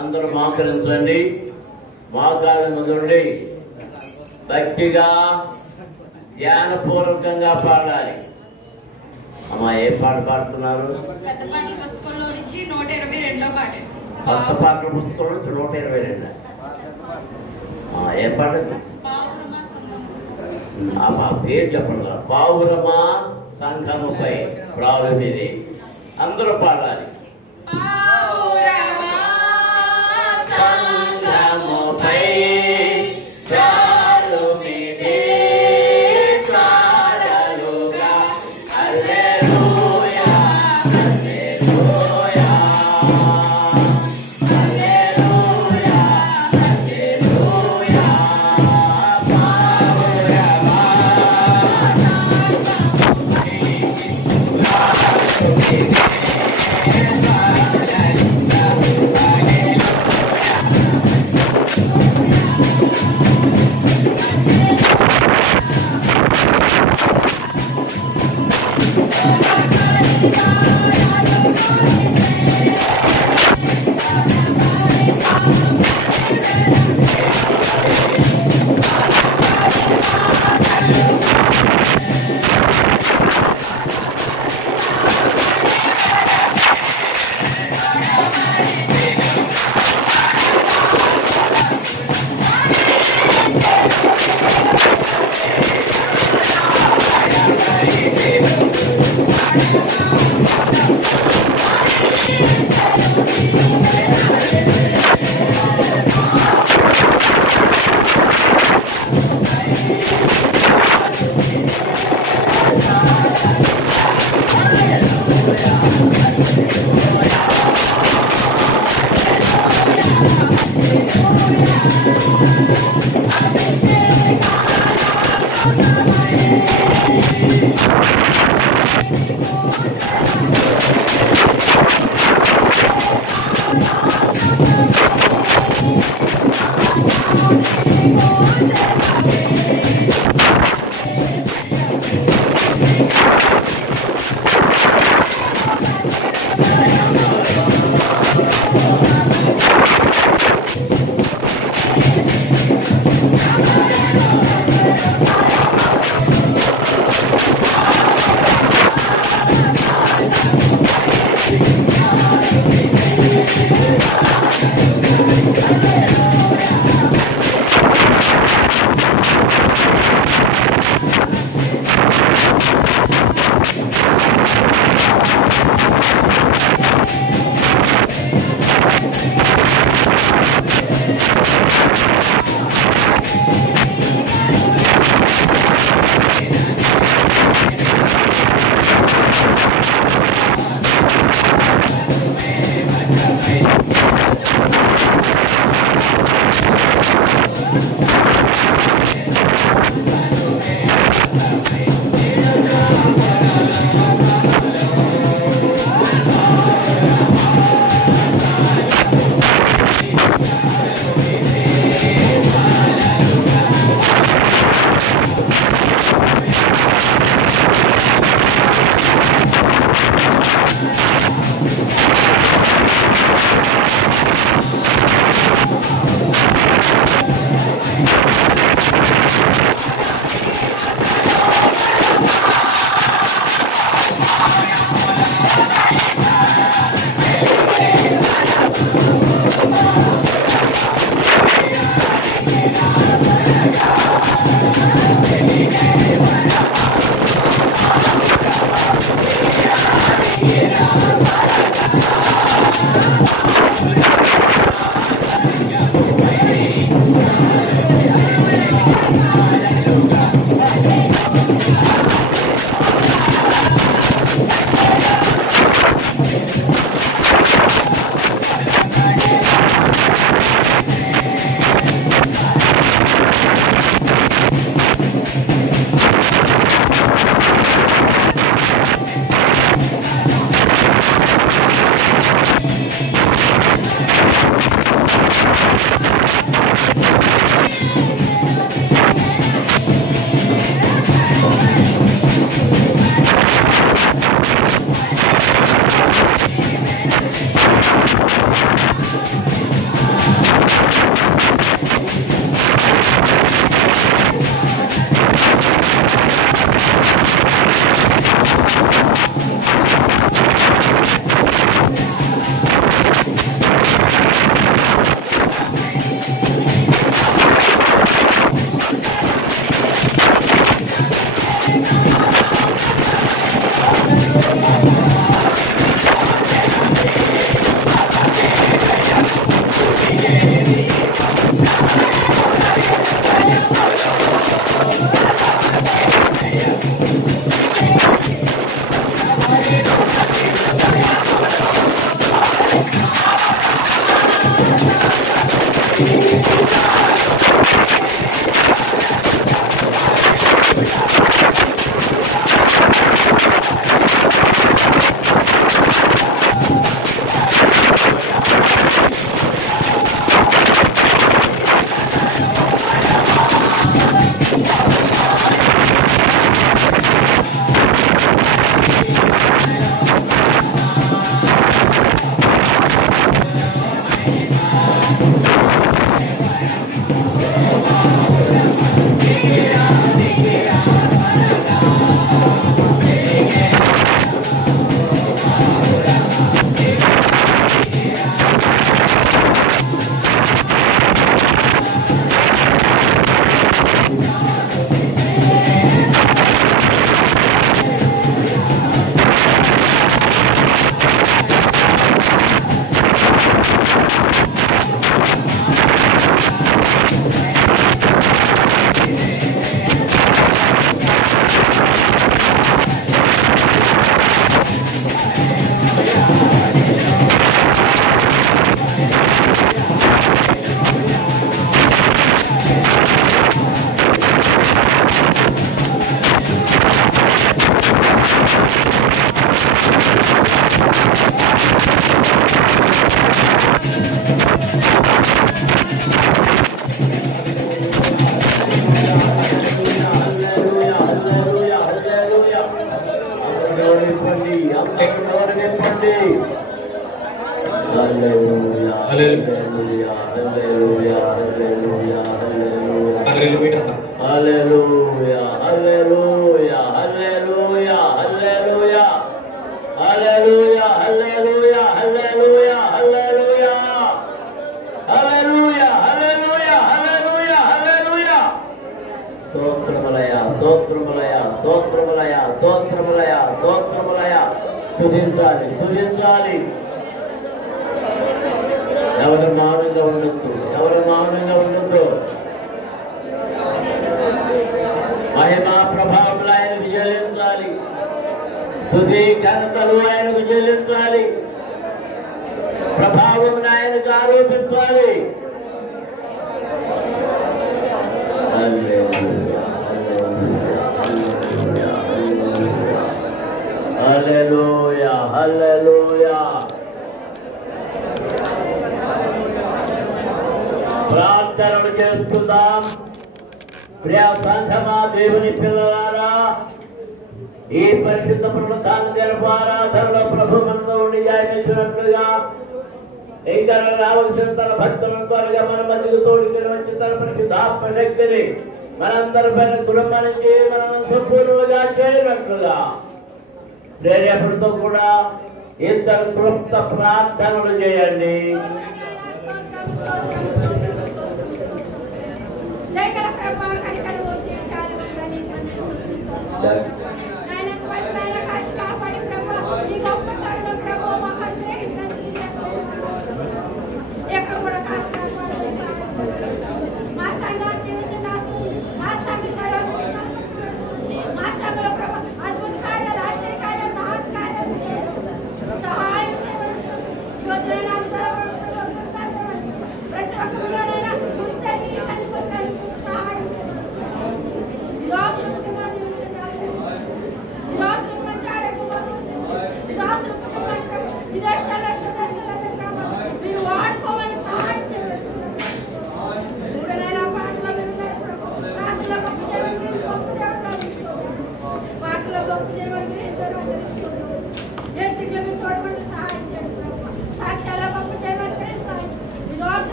అందరూ మోకరించండి, మోకాళ్ళ ముందుండి భక్తిగా ధ్యానపూర్వకంగా పాడాలి. అమ్మా ఏ పాట పాడుతున్నారు? కొత్త పాటల పుస్తకంలో నుంచి 122వ పాట. కొత్త పాటల పుస్తకంలో నుంచి 122. ఏ పాట? ఆ పేరు చెప్పండి. పావురమా సంఘముపై ప్రారంభిది. అందరూ పాడాలి. Yeah. హల్లెలూయా హల్లెలూయా హల్లెలూయా హల్లెలూయా హల్లెలూయా హల్లెలూయా హల్లెలూయా హల్లెలూయా హల్లెలూయా హల్లెలూయా హల్లెలూయా హల్లెలూయా స్తోత్రములయ స్తోత్రములయ స్తోత్రములయ స్తోత్రములయ స్తోత్రములయ స్తుతించాలి స్తుతించాలి. ఎవరు మౌనంగా ఉండొద్దు, ఎవరు మౌనంగా ఉండొద్దు. మహిమా ప్రభావములు ఆయనకు చెల్లించాలి, స్తుతి ఘనతలు ఆయనకు చెల్లించాలి, ప్రభావం ఆయనకు ఆరోపించాలి. హల్లెలూయా హల్లెలూయా. ప్రార్థనలు చేస్తున్నాం. ప్రియ సంఘమా, దేవుని పిల్లలారా, ఈ పరిశుద్ధ ప్రభుత్వాన్ని తెలుపు ఆరాధనలో ప్రభు మనతో ఉండి జాయినట్లుగా ఇంకా రావాల్సిన తన భక్తులను త్వరగా మన మధ్యకు తోడుకొని వచ్చి తన పరిశుద్ధాత్మ శక్తిని మనందరి పైన కుటుంబానికి మనం సంపూర్ణంగా చేయనట్లుగా ప్రేరేపణతో కూడా ఇద్దరు క్లుప్త ప్రార్థనలు చేయండి.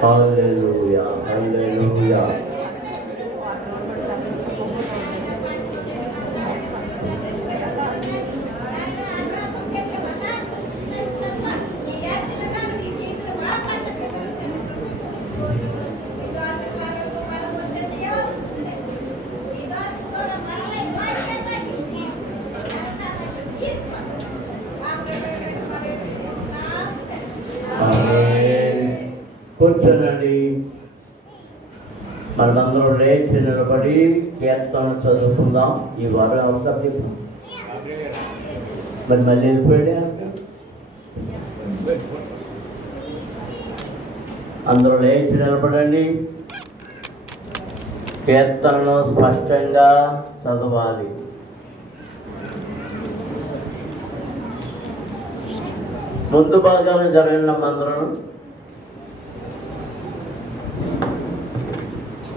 Hallelujah, hallelujah. కూర్చోనండి. మనందరూ లేచి నిలబడి కీర్తన చదువుకుందాం. ఈ వారం అవసరం మరి మళ్ళీ వెళ్ళిపోయాడే. అందరూ లేచి నిలబడండి. కీర్తనను స్పష్టంగా చదవాలి. ముందు భాగాలు జరిగిన మందరం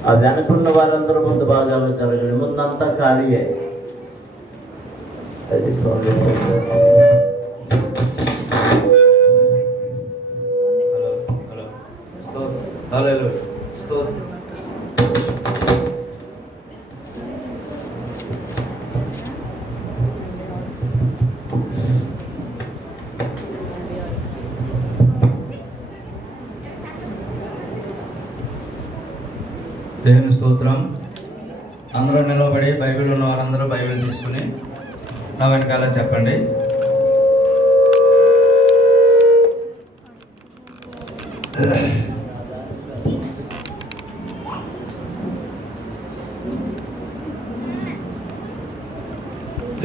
అది అనుకున్న వారందరూ ముందు భాగాలు జరగండి. ముందంతా ఖాళీయే. అది దేవుని స్తోత్రం. అందరూ నిలబడి బైబిల్ ఉన్న వారందరూ బైబిల్ తీసుకుని నా వెనకాల చెప్పండి.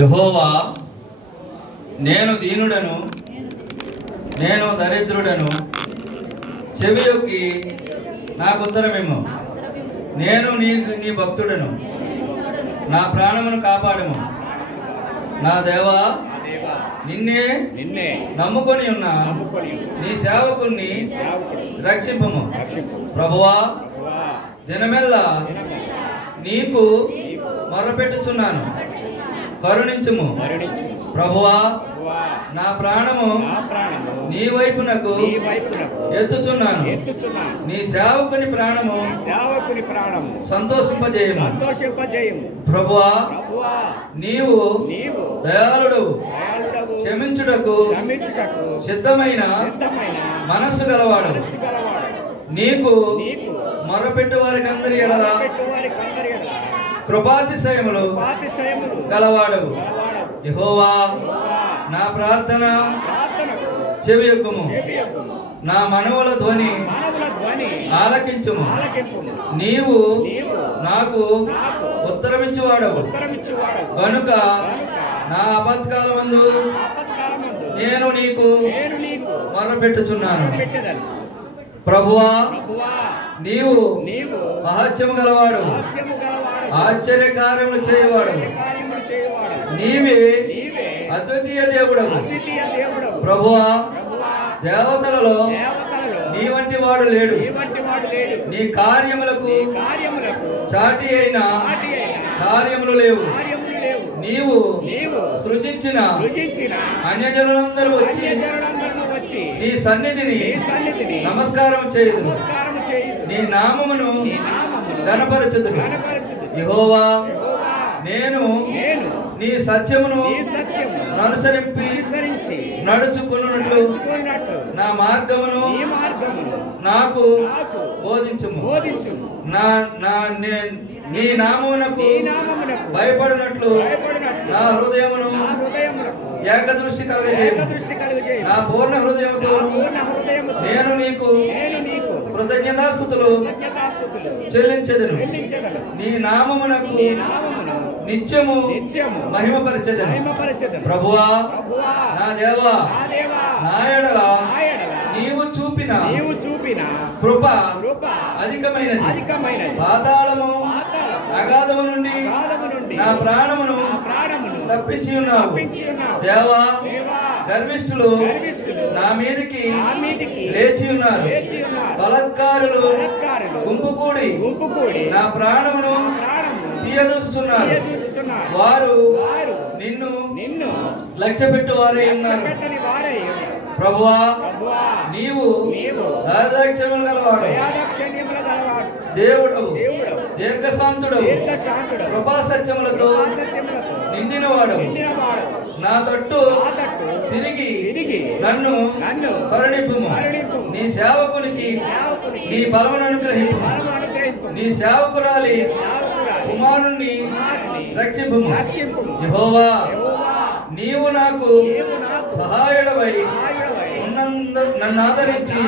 యెహోవా, నేను దీనుడను, నేను దరిద్రుడను, చెవియొక్కి నాకు ఉత్తరమేమో. నేను నీ భక్తుడను, నా ప్రాణమును కాపాడము. నా దేవా, నిన్నే నమ్ముకొని ఉన్న నీ సేవకుణ్ణి రక్షింపము. ప్రభువా, దినమెల్లా నీకు మొర్రపెట్టుచున్నాను, కరుణించుము. ప్రభువా, నా ప్రాణము నీ వైపునకు ఎత్తుచున్నాను. నీ సేవకుని ప్రాణము సంతోషింపజేయము. ప్రభువా, నీవు దయాళుడవు, క్షమించుటకు సిద్ధమైన మనస్సు గలవాడు. నీకు మొరపెట్టు వారికి అందరి ఎడల కృపాతిశయములు గలవాడవు. యెహోవా, నా ప్రార్థన చెవియొక్కుము, నా మనవుల ధ్వని ఆలకించుము. నీవు నాకు ఉత్తరమిచ్చువాడవు కనుక నా ఆపత్కాలమందు నేను నీకు మొర్రపెట్టుచున్నాను. ప్రభువా, నీవు మహత్యము గలవాడు, ఆశ్చర్య కార్యములు చేయవాడు. నీవే అద్వితీయ దేవుడవు. ప్రభువా, దేవతలలో నీ వంటి వాడు లేడు. నీ కార్యములకు చాటి అయిన కార్యములు లేవు. నీవు సృజించిన అన్యజనులందరూ వచ్చి నీ సన్నిధిని నమస్కారం చేయదు, నీ నామమును ఘనపరచుదురు. యెహోవా, నేను నీ సత్యమును అనుసరించి నడుచుకున్నట్లు నా మార్గమును నాకు బోధించుము. నీ నామమునకు భయపడినట్లు నా హృదయమును ఏకదృష్టి కలుగజేయము. నా పూర్ణ హృదయముతో నేను నీకు కృతజ్ఞతాస్తుతులు చెల్లించెదను. నీ నామమునకు నిత్యము మహిమపరచెదను. ప్రభువా, నా దేవా, నా ఎడల నీవు చూపిన కృప అధికమైనది. పాతాళము అగాధము నుండి నా ప్రాణమును తప్పించి ఉన్నావు. దేవా, గర్విష్ఠులు నా మీదికి లేచి ఉన్నారు. బలత్కారులు గుంపు కూడి నా ప్రాణమును తీయదూస్తున్నారు. వారు నిన్ను లక్ష్యపెట్టు వారై ఉన్నారు. ప్రభువా, నీవు దయాదాక్షిణ్యములు గలవాడు, దేవుడవు, దీర్ఘశాంతుడవు, కృపాసత్యములతో నిండినవాడవు. నా తట్టు తిరిగి నన్ను కరుణింపుము. నీ సేవకునికి నీ బలమును అనుగ్రహింపు. నీ సేవకురాలి కుమారుణ్ణి రక్షింపుము. యెహోవా, నీవు నాకు సహాయుడవై నన్ను ఆదరించి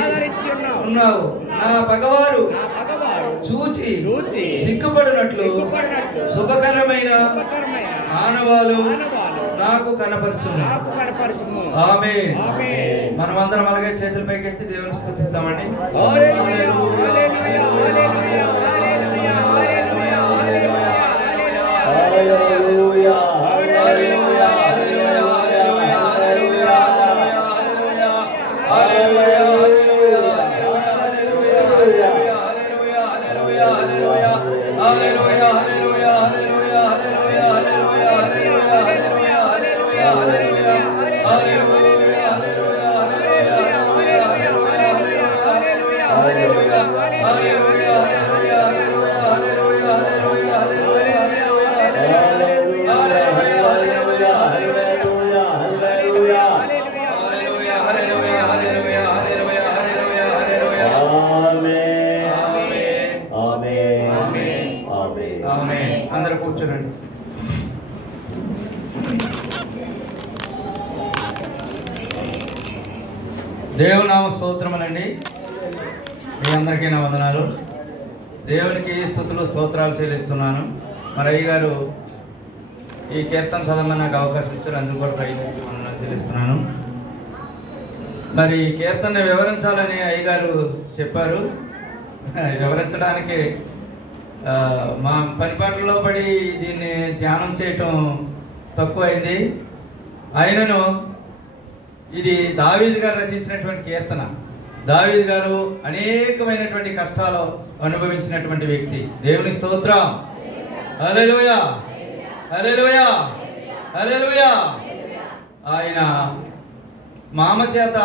ఉన్నావు. నా పగవారు చూచి సిగ్గుపడినట్లు శుభకరమైన ఆనవాలు నాకు కనపరచును. ఆమేన్. మనమందరం అలాగే చేతుల పైకి ఎత్తి దేవుని స్తుతిద్దామండి. అందరూ కూర్చోండి. దేవునామ స్తోత్రములండి. మీ అందరికీ నా వందనాలు. దేవునికి స్తుతులు స్తోత్రాలు చెల్లిస్తున్నాను. మరి అయ్యగారు ఈ కీర్తన చదవమని నాకు అవకాశం ఇచ్చారు, అందుకు కూడా తగినందుకు వందనాలు చెల్లిస్తున్నాను. మరి ఈ కీర్తన వివరించాలని అయ్యగారు చెప్పారు. వివరించడానికి మా పనిపాట్లలో పడి దీన్ని ధ్యానం చేయటం తక్కువైంది. అయినను ఇది దావీదు గారు రచించినటువంటి కీర్తన. దావీదు గారు అనేకమైనటువంటి కష్టాలు అనుభవించినటువంటి వ్యక్తి. దేవుని స్తోత్రం. హల్లెలూయా, హల్లెలూయా, హల్లెలూయా. ఆయన మామ చేత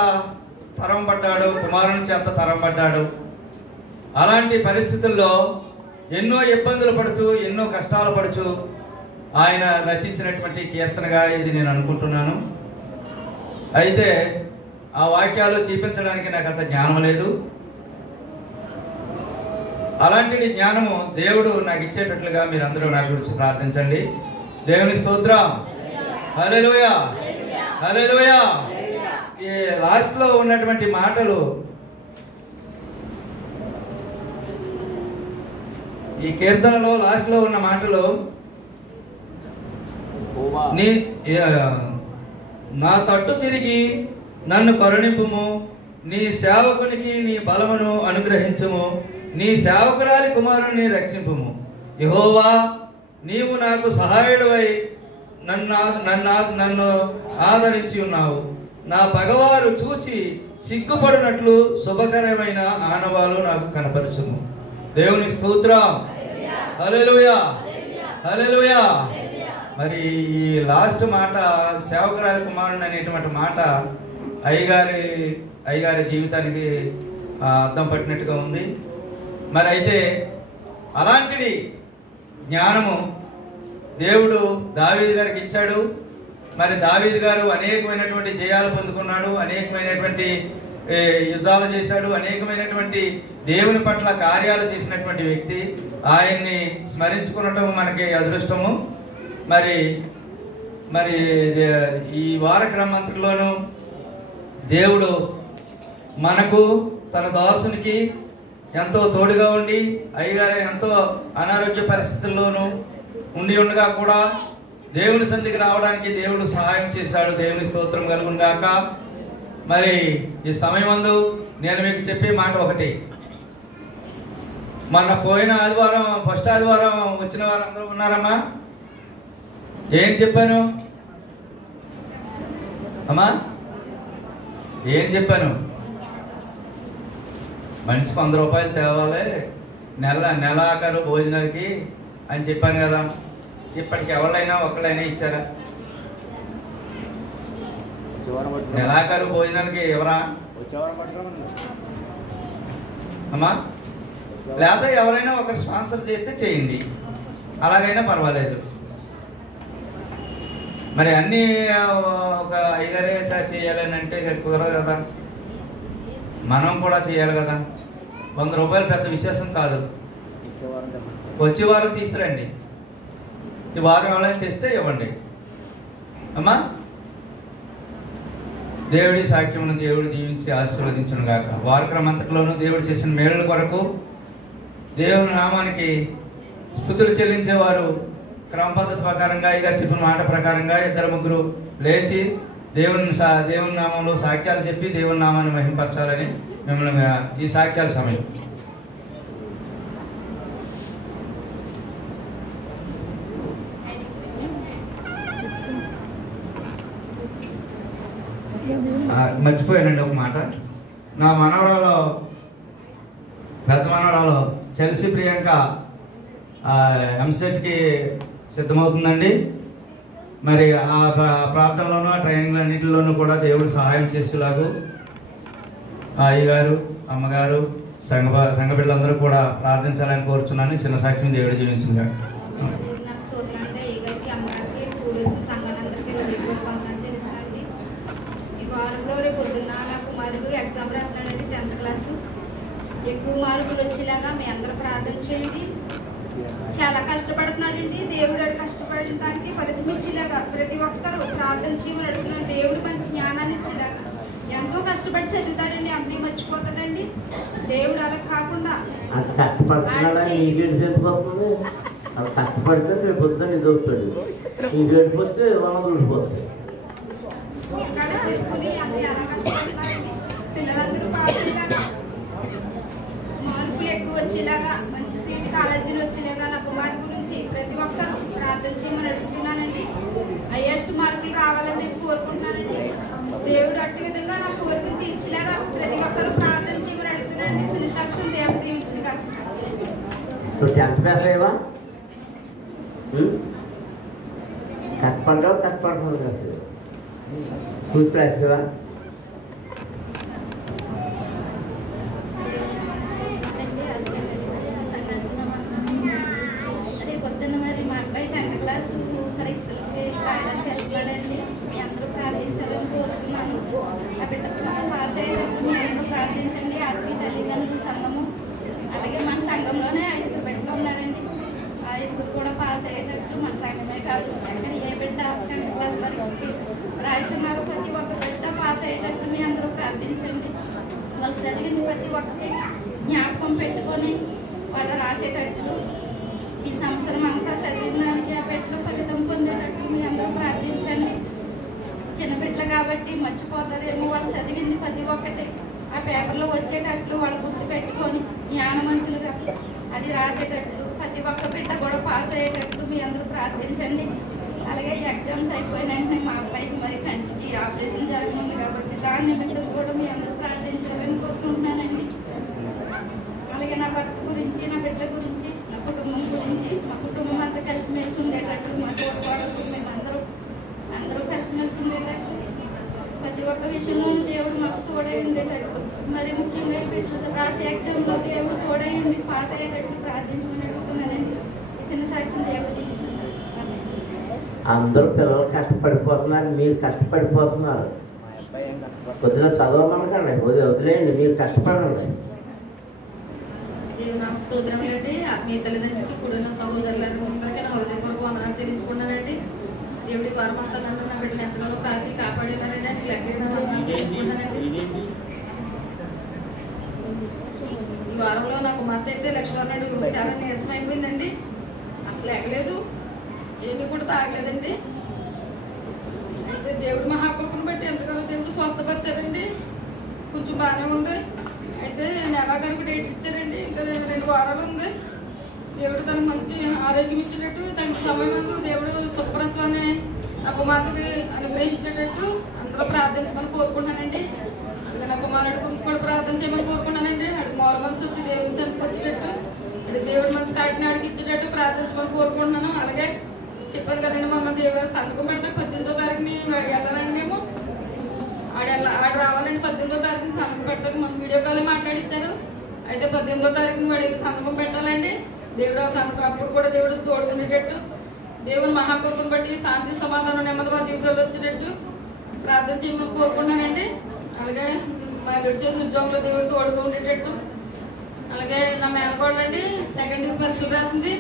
తరం పడ్డాడు, కుమారుని చేత తరం పడ్డాడు. అలాంటి పరిస్థితుల్లో ఎన్నో ఇబ్బందులు పడుతూ, ఎన్నో కష్టాలు పడుతూ ఆయన రచించినటువంటి కీర్తనగా ఇది నేను అనుకుంటున్నాను. అయితే ఆ వాక్యాలు చూపించడానికి నాకు అంత జ్ఞానం లేదు. అలాంటి జ్ఞానము దేవుడు నాకు ఇచ్చేటట్లుగా మీరందరూ నా గురించి ప్రార్థించండి. దేవుని స్తోత్రం. హల్లెలూయా, హల్లెలూయా. ఈ లాస్ట్ లో ఉన్నటువంటి మాటలు, ఈ కీర్తనలో లాస్ట్ లో ఉన్న మాటలు, నా తట్టు తిరిగి నన్ను కరుణింపుము, నీ సేవకునికి నీ బలమును అనుగ్రహించుము, నీ సేవకురాలి కుమారుని రక్షింపుము. యెహోవా, నీవు నాకు సహాయుడివై నన్ను ఆదరించి ఉన్నావు. నా పగవారు చూచి సిగ్గుపడినట్లు శుభకరమైన ఆనవాలు నాకు కనపరచుము. దేవుని స్తోత్రం. హల్లెలూయా, హల్లెలూయా. మరి ఈ లాస్ట్ మాట, సేవకురాలి కుమారుని అనేటువంటి మాట అయ్యగారి జీవితానికి అర్థం పట్టినట్టుగా ఉంది. మరి అయితే అలాంటిది జ్ఞానము దేవుడు దావీదు గారికి ఇచ్చాడు. మరి దావీదు గారు అనేకమైనటువంటి జయాలు పొందుకున్నాడు, అనేకమైనటువంటి యుద్ధాలు చేశాడు, అనేకమైనటువంటి దేవుని పట్ల కార్యాలు చేసినటువంటి వ్యక్తి. ఆయన్ని స్మరించుకునటం మనకి అదృష్టము. మరి మరి ఈ వార క్రమంలోనూ దేవుడు మనకు, తన దాసునికి ఎంతో తోడుగా ఉండి, అయ్యగారు ఎంతో అనారోగ్య పరిస్థితుల్లోనూ ఉండి ఉండగా కూడా దేవుని సన్నిధికి రావడానికి దేవుడు సహాయం చేశాడు. దేవుని స్తోత్రం కలుగును గాక. మరి ఈ సమయమందు నేను మీకు చెప్పే మాట ఒకటి. మన పోయిన ఆదివారం, ఫస్ట్ ఆదివారం వచ్చిన వారు అందరూ ఉన్నారమ్మా? ఏం చెప్పాను అమ్మా? ఏం చెప్పాను? మనిషికి 100 రూపాయలు తేవాలి నెలాఖరు భోజనాలకి అని చెప్పాను కదా. ఇప్పటికి ఎవరైనా ఒకళ్ళైనా ఇచ్చారా? నెలాఖరు భోజనాలకి ఎవరా అమ్మా? లేదా ఎవరైనా ఒకరు స్పాన్సర్ చేస్తే చేయండి, అలాగైనా పర్వాలేదు. మరి అన్నీ ఒక అయ్యగారే చేయాలని అంటే కుదరదు కదా, మనం కూడా చేయాలి కదా. 100 రూపాయలు పెద్ద విశేషం కాదు. వచ్చే వారం తీసుకురండి, ఈ వారం ఎవరైనా తెస్తే ఇవ్వండి అమ్మా. దేవుడి సాక్ష్యమును దేవుడు దీవించి ఆశీర్వదించును గాక. వారక్రమంతలోనూ దేవుడు చేసిన మేలుల కొరకు దేవుని నామానికి స్తుతులు చెల్లించేవారు క్రమ పద్ధతి ప్రకారంగా, ఇక చెప్పిన మాట ప్రకారంగా 2-3 లేచి దేవుని నామంలో సాక్ష్యాలు చెప్పి దేవుని నామాన్ని మహింపరచాలని మిమ్మల్ని ఈ సాక్ష్యాల సమయం. మర్చిపోయానండి ఒక మాట. నా మనవరాలు, పెద్ద మనవరాలు చెల్సి ప్రియాంక ఎంసెట్కి సిద్ధమవుతుందండి. మరి ఆ ప్రార్థనలోనూ, ఆ ట్రైనింగ్ అన్నింటిలోనూ కూడా దేవుడు సహాయం చేసేలాగా అయ్యగారు, అమ్మగారు, సంఘ బిడ్డలందరూ కూడా ప్రార్థించాలని కోరుచున్నాను. చిన్న సాక్ష్యం దేవుడు జీవించింది. Exam రాస్తాడండి 10th class. ఎక్కువ మార్కులు వచ్చేలాగా మీ అందరూ ప్రార్థన చేయండి. చాలా కష్టపడుతున్నాడండి. దేవుడు కష్టపడిన దానికి ఫలితం ఇచ్చేలాగా ప్రతి ఒక్కరూ ప్రార్థన చేయమని అడుగుతున్నాడు. దేవుడు మంచి జ్ఞానాన్ని ఇచ్చేలాగా. ఎంతో కష్టపడి చదువుతాడండి, అన్నీ మర్చిపోతాడండి. దేవుడు అలా కాకుండా అలా కష్టపడితే రేపు పొద్దున్న ఇది వస్తుంది. ఇంక వెళ్ళిపోతే వాళ్ళ ఊడిపోతుంది. ఇక్కడ చేసుకుని అది చాలా కష్టపడతారండి. పిల్లలందరూ పాస్ అయ్యేలాగా, మార్కులు ఎక్కువ వచ్చేలాగా, మంచి సీట్ కాలేజీలు వచ్చేలాగా నా కుమార్ గురించి ప్రతి ఒక్కరూ ప్రార్థన చేయమని అడుగుతున్నానండి. హైయెస్ట్ మార్కులు రావాలని కోరుకుంటున్నానండి. దేవుడు అట్టి విధంగా నా కోరికను తీర్చేలాగా ప్రతి ఒక్కరూ ప్రార్థన చేయమని అడుగుతున్నానండి. శిలసాక్షులు దేవుడు దీవించిన కాదు. నువ్వు 10th క్లాస్ అయ్యవా? కష్టపడ్డావు కదా. చూసి రాసేవా? అదే పొద్దున్న మరి మా అబ్బాయి 10th క్లాస్ పరీక్షలకి రాయడానికి వెళ్తాడండి. మీ అందరూ ప్రార్థించాలని కోరుతున్నాను. ఆ బిడ్డ పాస్ అయ్యేటప్పుడు మీ అందరూ ప్రార్థించండి. ఆత్మీయ తల్లిదండ్రుల సంఘము, అలాగే మన సంఘంలోనే 5 బిడ్డలు ఉన్నారండి. ఆ 5 కూడా పాస్ అయ్యేటట్లు మన సంఘమే కాదు, అక్కడ ఏ బిడ్డ 10th క్లాస్ పరీక్షకి రాయుచున్నారు. ప్రతి ఒక్క బిడ్డ పాస్ అయ్యేటట్లు మీ అందరూ ప్రార్థించండి. వాళ్ళు చదివింది ప్రతి ఒక్కటి జ్ఞాపకం పెట్టుకొని వాళ్ళు రాసేటట్లు, ఈ సంవత్సరం అంతా చదివిన దానికి ఆ బిడ్డలు ఫలితం పొందేటట్లు మీ అందరూ ప్రార్థించండి. చిన్న బిడ్డలు కాబట్టి మర్చిపోతారేమో, వాళ్ళు చదివింది ప్రతి ఒక్కటి ఆ పేపర్లో వచ్చేటట్లు వాళ్ళు గుర్తు పెట్టుకొని జ్ఞానవంతులుగా అది రాసేటట్లు, ప్రతి ఒక్క బిడ్డ కూడా పాస్ అయ్యేటట్లు మీ అందరూ ప్రార్థించండి. అలాగే ఎగ్జామ్స్ అయిపోయిన వెంటనే మా అబ్బాయికి మరి కంటికి ఆపరేషన్ జరగనుంది కాబట్టి దాని నిమిత్తం కూడా మీ అందరూ ప్రార్థించాలని కోరుకుంటున్నానండి. అలాగే నా భర్త గురించి, నా బిడ్డల గురించి, నా కుటుంబం గురించి, మా కుటుంబం అంతా కలిసిమెలిసి ఉండేటట్లు, మా తోడుకోవడానికి మేము అందరూ కలిసిమెలిసి ఉండేటట్లు, ప్రతి ఒక్క విషయంలోనూ దేవుడు మాకు తోడై ఉండేటట్లు, మరి ముఖ్యంగా బిడ్డలు రాసే ఎగ్జామ్లో దేవుడు తోడై ఉండి పాస్ అయ్యేటట్లు ప్రార్థించమని అడుగుతున్నానండి. చిన్న సాక్ష్యం దేవుడు దీవించున్నారు. అందరూ పిల్లలు కష్టపడిపోతున్నారు, మీరు కష్టపడిపోతున్నారు. పొద్దున చదవమనకండి, వదిలేయండి, మీరు కష్టపడండి. స్తోత్రం అండి. ఆత్మీయ తల్లిదండ్రులకి కూడిన సహోదరులకు అందరికీ నా హృదయపూర్వక వందనాలు చెల్లించుకున్నానండి. దేవుడి వారమంతా నన్ను నా బిడ్డలు ఎంతగానో కాసి కాపాడేవారండి. అని లెక్క చేసుకుంటానండి. ఈ వారంలో నా కుమార్తె అయితే లక్ష్మణ్ రెడ్డి చాలా నీరసం అయిపోయిందండి. అసలు ఎక్కలేదు, ఏమీ కూడా తాగలేదండి. అయితే దేవుడి మహాకృపను బట్టి ఎంతగానో దేవుడు స్వస్థపరిచారండి. కొంచెం బాగానే ఉంది. అయితే నెలాగనుకు డేట్ ఇచ్చారండి. ఇంకా 2 వారాలు ఉంది. దేవుడు తనకు మంచి ఆరోగ్యం ఇచ్చినట్టు, తనకి సమయం దేవుడు సుఖప్రసవాన్ని నా కుమార్తెకి అనుగ్రహించేటట్టు అందరూ ప్రార్థించమని కోరుకుంటున్నానండి. అలాగే నా కుమారుడి గురించి కూడా ప్రార్థన చేయమని కోరుకుంటున్నానండి. అది మారు మనసు వచ్చి దేవుడి సంతకు వచ్చేటట్టు, అది దేవుడి మనసు కాకినాడకి ఇచ్చేటట్టు ప్రార్థించమని కోరుకుంటున్నాను. అలాగే చెప్పారు కదండి, మొన్న దేవుడు సంతకం పెడితే 18వ తారీఖుని వెళ్ళాలండి. మేము ఆడ రావాలండి. 18వ తారీఖుని సంతకం పెట్టాలి. మనం వీడియో కాల్ మాట్లాడిచ్చారు. అయితే 18వ తారీఖుని వాడి సంతకం పెట్టాలండి. దేవుడు సంతకం అప్పుడు కూడా దేవుడు తోడుకునేటట్టు, దేవుని మహాకృపను బట్టి శాంతి సమాధానం నెమ్మది మా జీవితంలో వచ్చేటట్టు ప్రార్థన చేయమని కోరుకుంటున్నానండి. అలాగే మా వచ్చేసి ఉద్యోగంలో దేవుడు తోడుగా ఉండేటట్టు, అలాగే నా మేనకోడలు అండి 2nd ఇయర్ పరీక్షలు రాసింది.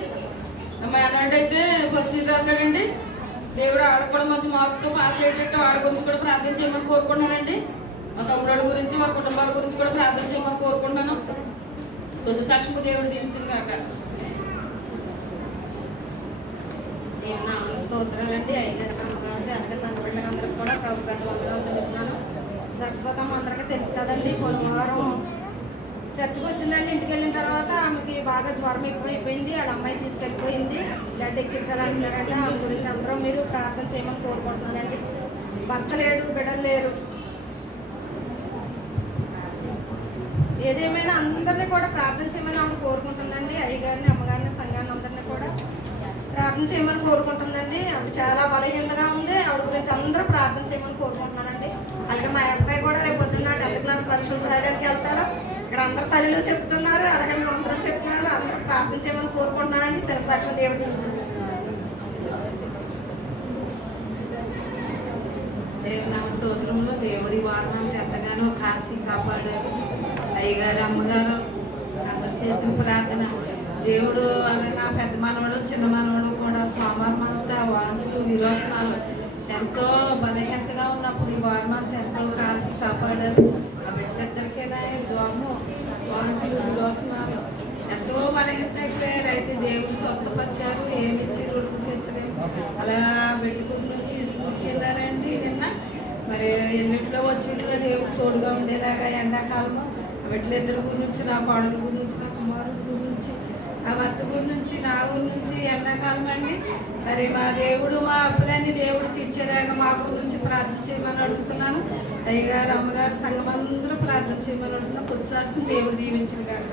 నా మేనవాడు అయితే 1st ఇయర్ రాశాడండి. దేవుడు ఆడ కూడా మంచి మార్కుతో పాస్ అయ్యేటట్టు ఆడ గురించి కూడా ప్రార్థన చేయమని కోరుకుంటున్నానండి. మా తమ్ముడు గురించి, మా కుటుంబాల గురించి కూడా ప్రార్థన చేయమని కోరుకుంటున్నాను. కొద్ది సాక్షికు దేవుడు దీవించింది కాక. స్తోత్రాలండి. 5 కాబట్టి అనగా సంతపడిన అందరికి కూడా ప్రభు గంట వందనాలు చెల్లిస్తున్నాను. సరస్వతమ్మ అందరికీ తెలుసు కదండి. వారం చర్చకు వచ్చిందండి. ఇంటికి వెళ్ళిన తర్వాత ఆమెకి బాగా జ్వరం ఎక్కువైపోయింది. ఆడ అమ్మాయి తీసుకెళ్ళిపోయింది. బ్లడ్ ఎక్కించాలంటున్నారంటే ఆమె గురించి అందరూ మీరు ప్రార్థన చేయమని కోరుకుంటున్నారండి. భర్త లేడు, బిడ్డలు లేరు. ఏదేమైనా అందరినీ కూడా ప్రార్థన చేయమని ఆమె కోరుకుంటుందండి. అయ్యగారిని, అమ్మగారిని, సంఘాన్ని అందరినీ కూడా ప్రార్థన చేయమని కోరుకుంటుందండి. ఆవిడ చాలా బలహీనంగా ఉంది. ఆవిడ గురించి అందరూ ప్రార్థన చేయమని కోరుకుంటున్నానండి. అలాగే మా అబ్బాయి కూడా రేపు పొద్దున్న 10th క్లాస్ పరీక్షలు రాయడానికి వెళ్తాడు. ఇక్కడ అందరు తల్లిలో చెప్తున్నారు, అలాగే అందరూ చెప్తున్నారు. అందరూ ప్రార్థన చేయమని కోరుకుంటున్నానండి. శిరసాక్షి దేవుడి స్తోత్రంలో దేవుడి వారాన్ని ఎంతగానో కాసి కాపాడారు. అయ్యగారు, అమ్మగారు అందరు చేసిన ప్రార్థన దేవుడు. అలాగే నా పెద్ద మనవడు, చిన్న మనవడు కూడా సోమవారం అంతా వాంతులు, విరోచనాలు ఎంతో బలహీనతగా ఉన్నప్పుడు ఈ వారం అంతా ఎంతో కాసి కాపాడారు. ఆ బిడ్డలిద్దరికైనా జ్వరము, వాంతులు, విరోచనాలు ఎంతో బలహీనతైపోయారు. అయితే దేవుడు స్వస్థపరిచారు. ఏమి ఇచ్చి రొడుకు తెచ్చలేదు. అలా పెట్టుకుని నుంచి స్కూల్కి వెళ్ళారండి. నిన్న మరి ఎన్నింటిలో వచ్చింట్లో దేవుడు తోడుగా ఉండేలాగా ఎండాకాలము వీటిలో ఇద్దరు గురించి, నా కోడల గురించి, నా కుమారుడి గురించి, నా భర్త గురించి, నా ఊరి నుంచి ఎండాకాలం అండి. మరి మా దేవుడు మా అప్పులన్నీ దేవుడు తీర్చేలాగా మా గురించి ప్రార్థన చేయమని అడుగుతున్నాను. అయ్యగారు, అమ్మగారు, సంఘం అందరూ ప్రార్థన చేయమని అడుగుతున్నా. పుత్రాసం దేవుడు దీవించిన కాదు.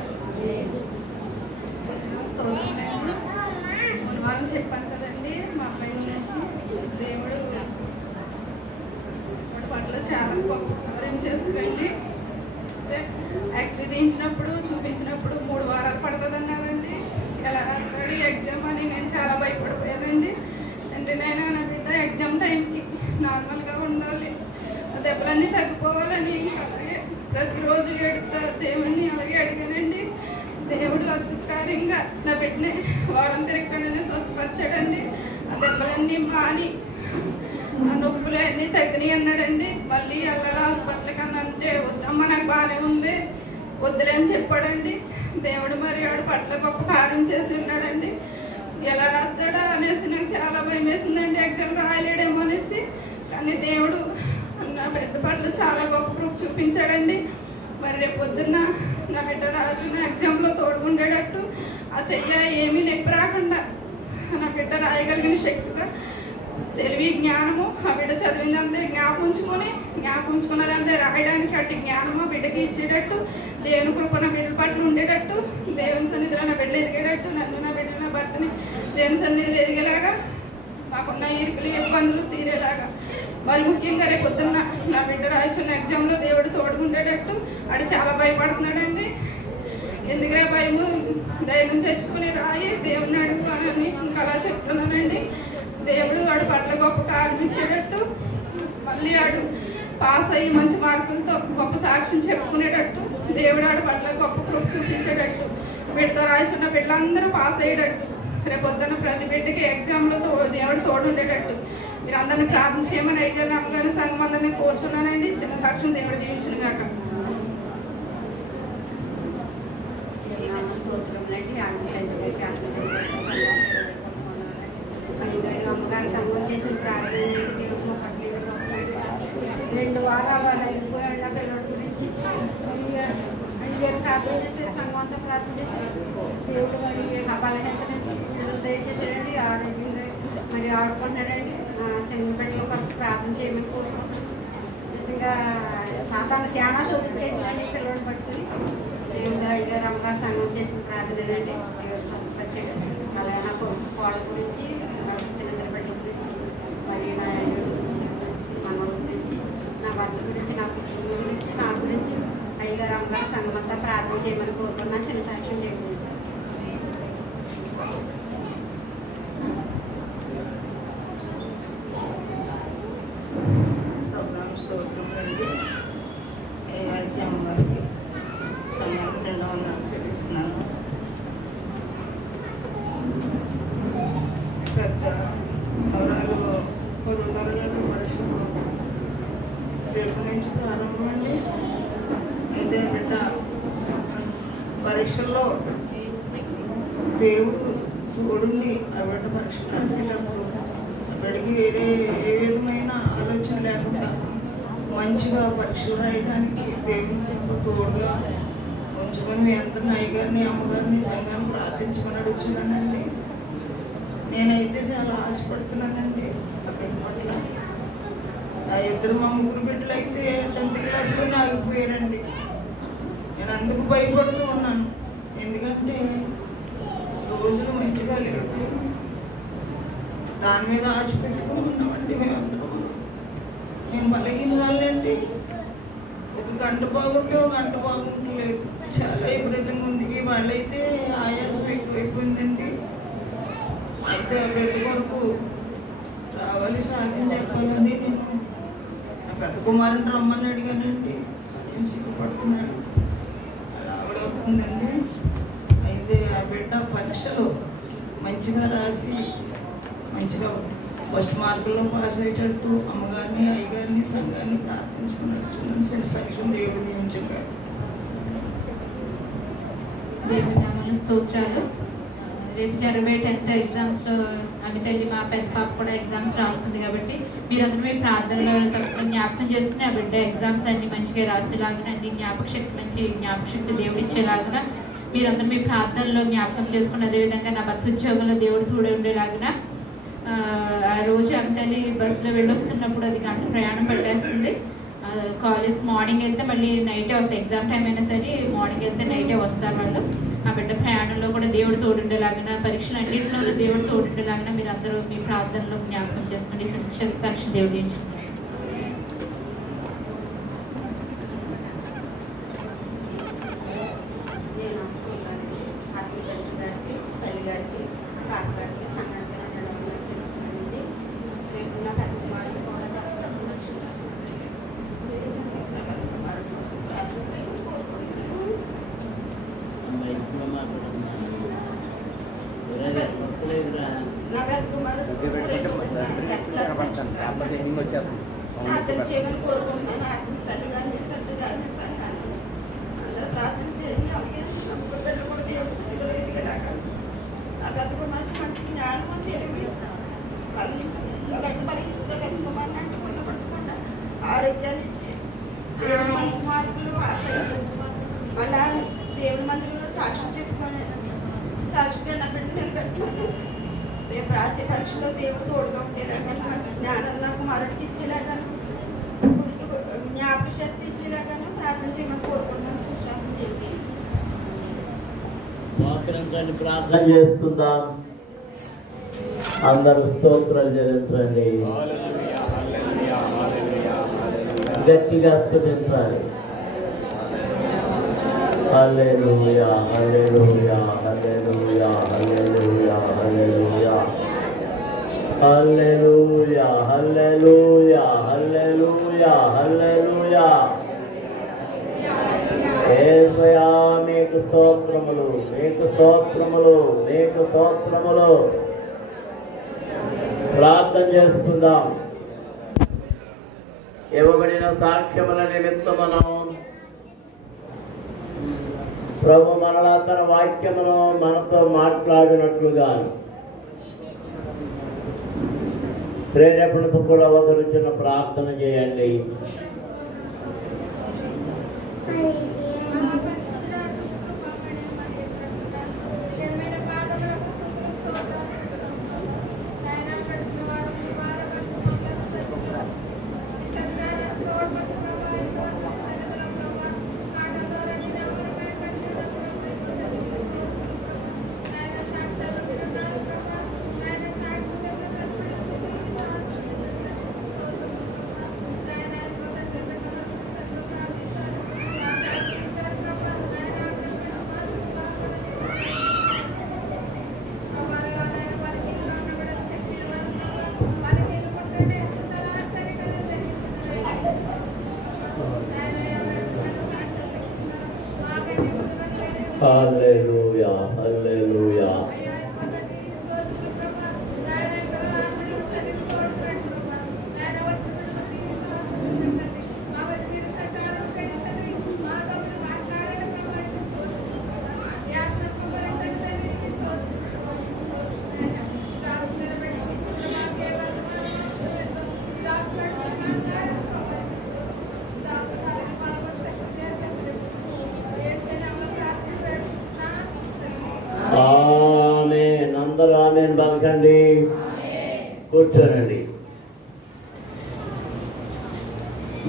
వారం చెప్పాను కదండి, మా అబ్బాయి నుంచి దేవుడు వాడి పట్ల చాలా గొప్ప కార్యం చేసిందండి. ఎక్స్రే తీయించినప్పుడు చూపించినప్పుడు 3 వారాలు పడుతుంది అన్నారండి. ఎలా రాస్తాడు ఎగ్జామ్ అని నేను చాలా భయపడిపోయానండి. అంటే నేను నా బిడ్డ ఎగ్జామ్ టైంకి నార్మల్గా ఉండాలి, దెబ్బలన్నీ తగ్గిపోవాలని అలాగే ప్రతిరోజు ఏడుతా దేవుడిని అలాగే అడిగానండి. దేవుడు అద్భుతకార్యంగా నా బిడ్డని వారం తిరగగానే స్వస్థపరిచాడండి. ఆ దెబ్బలన్నీ మాని ఆ నొప్పులు అన్నీ తగ్గినాయి అన్నాడండి. మళ్ళీ వెళ్ళాలి హాస్పిటల్కి అని అంటే వద్దమ్మ నాకు బాగానే ఉంది వద్దులే అని చెప్పాడండి. దేవుడు మరి ఆవిడ పట్ల గొప్ప కార్యం చేసి ఉన్నాడండి. ఎలా రాస్తాడా అనేసి నాకు చాలా భయం వేసిందండి, ఎగ్జామ్ రాయలేడేమో అనేసి. కానీ దేవుడు నా బిడ్డ పట్ల చాలా గొప్ప ప్రూఫ్ చూపించాడండి. మరి రేపు పొద్దున్న నా బిడ్డ రాసిన ఎగ్జామ్లో తోడుకుండేటట్టు ఆ చెయ్య ఏమీ నొప్పి రాకుండా నా బిడ్డ రాయగలిగిన శక్తిగా తెలివి జ్ఞానము ఆ బిడ్డ చదివిందంతే జ్ఞాపకుంచుకున్నదంతే రాయడానికి అట్టి జ్ఞానము ఆ బిడ్డకి ఇచ్చేటట్టు, దేవుని కృప నా బిడ్డల పట్ల ఉండేటట్టు, దేవుని సన్నిధిలో నా బిడ్డలు ఎదిగేటట్టు, నన్ను నా బిడ్డ నా భర్తని దేవుని సన్నిధిలో ఎదిగేలాగా, మాకున్న ఇరుకులు ఇబ్బందులు తీరేలాగా, మరి ముఖ్యంగా రేపు పొద్దున్న నా బిడ్డ రాయించున్న ఎగ్జామ్లో దేవుడు తోడుకుండేటట్టు. ఆడు చాలా భయపడుతున్నాడండి. ఎందుకురా భయము, ధైర్యం తెచ్చుకుని రాయి దేవుని అడుగుతానని ఇంకా అలా చెప్తున్నానండి. దేవుడు వాడు పట్ల గొప్ప కార్యం ఇచ్చేటట్టు, మళ్ళీ ఆడు పాస్ అయ్యి మంచి మార్కులతో గొప్ప సాక్ష్యం చెప్పుకునేటట్టు, దేవుడు ఆడు పట్ల గొప్ప ప్రూఫ్ చూపించేటట్టు, వీటితో రాసిన బిడ్డలందరూ పాస్ అయ్యేటట్టు, రేపు పొద్దున్న ప్రతి బిడ్డకి ఎగ్జామ్లో దేవుడు తోడు ఉండేటట్టు మీరు అందరినీ ప్రార్థన చేయమని అయ్యారు అమ్మగారి సంఘం అందరినీ కోరుచున్నానండి. చిన్న సాక్ష్యం దేవుడు దీవించిన గాక. అమ్మగారి సంఘం చేసిన ప్రార్థన 2 వారాలు అలా వెళ్ళిపోయాడు ఆ పిల్లడి గురించి. అయ్యారు ప్రార్థన చేస్తే సంఘం అంతా ప్రార్థన చేశారు. దేవుడు మరి ఆ బలహీనత దయచేసాడండి. మరి ఆడుకుంటున్నాడండి. చిన్న పిల్లలు ఫస్ట్ ప్రార్థన చేయమని కోరుకుంటున్నాను. నిజంగా సాతాను చాలా శోధించేసినండి పిల్లల్ని పట్టుకుని. దేవుడు అయ్యారు అమ్మగారు సంఘం చేసిన ప్రార్థనలండి దేవుడు స్వస్థపరిచాడు. అలాగే నా కోళ్ళ గురించి, చిన్న బిడ్డల గురించి, మరి నా గురించి, మనవల గురించి, నా భర్త గురించి, నా కుటుంబం గురించి, నా గురించి అయ్యగారు అమ్మగారు సంఘం అంతా ప్రార్థన చేయమని కోరుకున్నాను. చిన్న సాక్ష్యం చేయండి. అమ్మగారికి సమయానికి 2వ వందనాలు చెల్లిస్తున్నాను. పెద్ద అవరాలు 10వ తరగతి పరీక్షలు రేపు నుంచి ప్రారంభం అండి. అయితే బిడ్డ పరీక్షల్లో దేవుడు తోడుండి ఆ బిడ్డ పరీక్షలు రాసేటప్పుడు బిడ్డకి ఏ విధమైన ఆలోచన లేకుండా మంచిగా పరీక్షలు రాయడానికి దేవుని తోడుగా ఉంచుకొని మీ అందరిని అయ్యగారిని అమ్మగారిని సంఘం ప్రార్థించమని అడుగుతున్నానండి. నేనైతే చాలా ఆశపడుతున్నానండి ఆ బిడ్డ పట్ల. ఆ ఇద్దరు మా ముగ్గురు బిడ్డలు అయితే 10th క్లాస్లోనే ఆగిపోయారండి. నేను అందుకు భయపడుతూ ఉన్నాను. ఎందుకంటే రోజులు మంచిగా లేవు, దాని మీద ఆశ పెట్టుకుని ఉన్నామండి మేమందరం. నేను బలహీనరాలండి. ఒక గంట బాగుంటే ఒక గంట బాగుంటలేదు, చాలా విపరీతంగా ఉంది. వాళ్ళైతే ఆయాసం ఎక్కువైపోయిందండి. అయితే పెద్ద కొడుకు రావాలి సాధ్యం చెప్పాలని నేను నా పెద్ద కుమారుని రమ్మని అడిగానండి. నేను సిగ్గుపడుతున్నాడు, అలా ఆవిడవుతుందండి. అయితే ఆ బిడ్డ పరీక్షలు మంచిగా రాసి మంచిగా ఫస్ట్ మార్కుల్లో పాస్ అయ్యేటట్టు అమ్మగారిని అయ్యగారిని సంఘాన్ని ప్రార్థించుకున్నట్టు సాక్ష్యం దేవుడు నియమించారు. దేవుడి నామాన్ని స్తోత్రాలు. రేపు జరగబోయే 10th ఎగ్జామ్స్లో తల్లి మా పెద్ద పాప కూడా ఎగ్జామ్స్ రాస్తుంది కాబట్టి మీరందరూ మీ ప్రార్థనలో తప్పకుండా జ్ఞాపకం చేసుకుని ఆ బిడ్డ ఎగ్జామ్స్ అన్ని మంచిగా రాసేలాగా అన్ని మంచి జ్ఞాపక శక్తి దేవుడు ఇచ్చేలాగా మీరందరూ మీ ప్రార్థనలో జ్ఞాపకం చేసుకుని అదేవిధంగా నా భర్త ఉద్యోగంలో దేవుడు తోడే ఉండేలాగా ఆ రోజు అంతని బస్సులో వెళ్ళొస్తున్నప్పుడు అది గంట ప్రయాణం పట్టేస్తుంది. కాలేజ్ మార్నింగ్ వెళ్తే మళ్ళీ నైటే వస్తాయి, ఎగ్జామ్ టైం అయినా సరే మార్నింగ్ వెళ్తే నైటే వస్తారు వాళ్ళు. ఆ బిడ్డ ప్రయాణంలో కూడా దేవుడు తోడుండేలాగా పరీక్షలు అన్నింటిలోనూ దేవుడు తోడుండేలాగా మీరు అందరూ మీ ప్రార్థనలో జ్ఞాపకం చేసుకోండి. సాక్షి దేవుడు చేయించుకుంటారు. ప్రార్థన చేయమని కోరుకుంటున్నాను. ఆయన తల్లి గారిని తండ్రి గారిని సంఘాన్ని అందరూ ప్రార్థన చేయండి. అలాగే నమ్మకం బిడ్డ కూడా దేవుడు ఎదిగేలాగా నా పెద్దకుమారికి మంచి జ్ఞానం తెలివి అలాంటి పరిస్థితుల్లో పెద్దకుమారిని అంటకుండా పట్టకుండా ఆరోగ్యాన్ని ఇచ్చి దేవుడు మంచి మార్పులు మళ్ళా దేవుని మందిరంలో సాక్ష్యం చెప్పుకొని సాక్షిగా నా బిడ్డ నిలబెట్టుకున్నాను. రేపు రాత్రి పరీక్షలో దేవుడు తోడుగా ఉండేలాగా మంచి జ్ఞానం నాకు మరడికి ఇచ్చేలాగా జ్ఞాపక శక్తి ఇచ్చేలాగాను ప్రార్థన చేయమని కోరుకుంటున్నాను. శిక్షాన్ని దేవుడి మోకరించండి, ప్రార్థన చేసుకుందాం. అందరూ స్తోత్రాలు చెల్లించండి, గట్టిగా స్తుతించాలి. హల్లెలూయా హల్లెలూయా హల్లెలూయా హల్లెలూయా హల్లెలూయా హల్లెలూయా హల్లెలూయా హల్లెలూయా హల్లెలూయా. యేసయ్యా మీకు స్తోత్రములు, మీకు స్తోత్రములు, మీకు స్తోత్రములు. ప్రార్థన చేసుకుందాం. ఇవ్వబడిన సాక్ష్యముల నిమిత్తం మనం ప్రభు మరలా తన వాక్యమును మనతో మాట్లాడినట్లుగా ప్రేరేపణతో కూడా ఒకరు చిన్న ప్రార్థన చేయండి. హల్లెలూయా హల్లెలూయా. ఆమేన్. అందరూ ఆమేన్ పలకండి. కూర్చోనండి.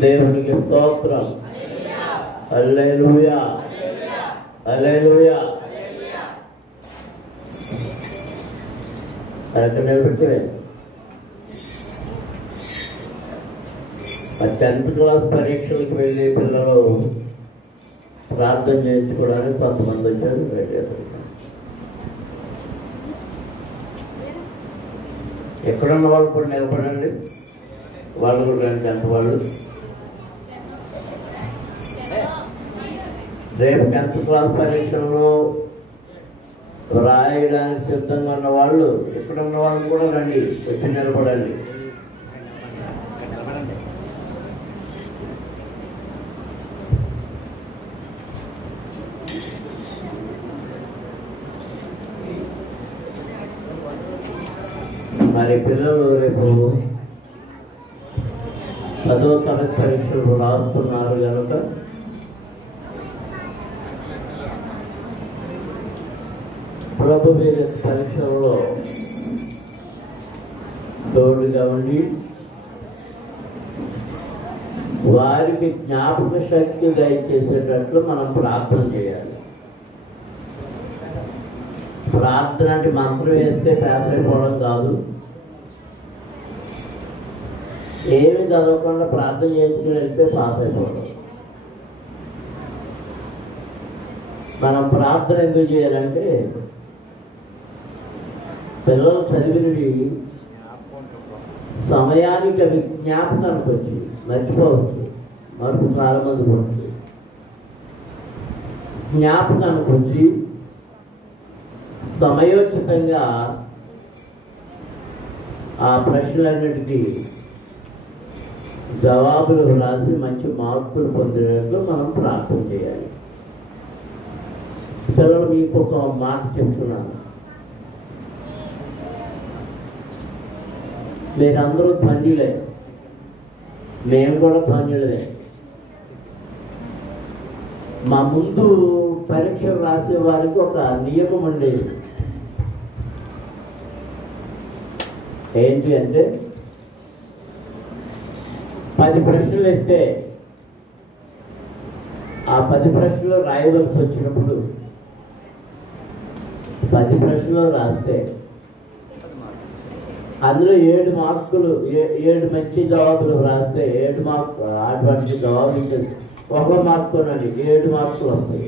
దేవునికి స్తోత్రం. హల్లెలూయా హల్లెలూయా. అక్కడ నిలబెట్టి ఆ 10th క్లాస్ పరీక్షలకు వెళ్ళే పిల్లలు ప్రార్థన చేయించుకోవడానికి కొంతమంది వచ్చారు. ఎక్కడున్న వాళ్ళు కూడా నిలబడండి. వాళ్ళు కూడా రండి. 10th వాళ్ళు రేపు 10th క్లాస్ పరీక్షల్లో రాయడానికి సిద్ధంగా ఉన్న వాళ్ళు ఎక్కడున్న వాళ్ళు కూడా రండి, వచ్చి నిలబడండి. పిల్లలు రేపు 10వ తరగతి పరీక్షలు రాస్తున్నారు కనుక ప్రభు వీరి పరీక్షల్లో తోడుగా ఉండి వారికి జ్ఞాపక శక్తి దయచేసేటట్లు మనం ప్రార్థన చేయాలి. ప్రార్థన అంటే మంత్రం వేస్తే పాస్ అయిపోవడం కాదు. ఏమి చదవకుండా ప్రార్థన చేసుకుని వెళ్తే పాస్ అయిపోవడం. మనం ప్రార్థన ఎందుకు చేయాలంటే పిల్లలు చదివినవి సమయానికి అవి జ్ఞాపకానికి వచ్చి మర్చిపోవచ్చు. మరొక చాలా మంది ఉంటుంది. జ్ఞాపకానికి వచ్చి సమయోచితంగా ఆ ప్రశ్నలన్నిటికీ జవాబులు రాసి మంచి మార్కులు పొందేటట్లు మనం ప్రార్థన చేయాలి. పిల్లలు మీకు ఒక మాట చెప్తున్నాను. మీరందరూ ధన్యులే, మేము కూడా ధన్యులే. మా ముందు పరీక్షలు రాసే వారికి ఒక నియమం ఉండేది. ఏంటి అంటే 10 ప్రశ్నలు వేస్తే ఆ 10 ప్రశ్నలు రాయవలసి వచ్చినప్పుడు 10 ప్రశ్నలు రాస్తే అందులో 7 మార్కులు 7 మంచి జవాబులు రాస్తే 7 మార్కులు అటువంటి జవాబులు 1 మార్కునండి 7 మార్కులు వస్తాయి.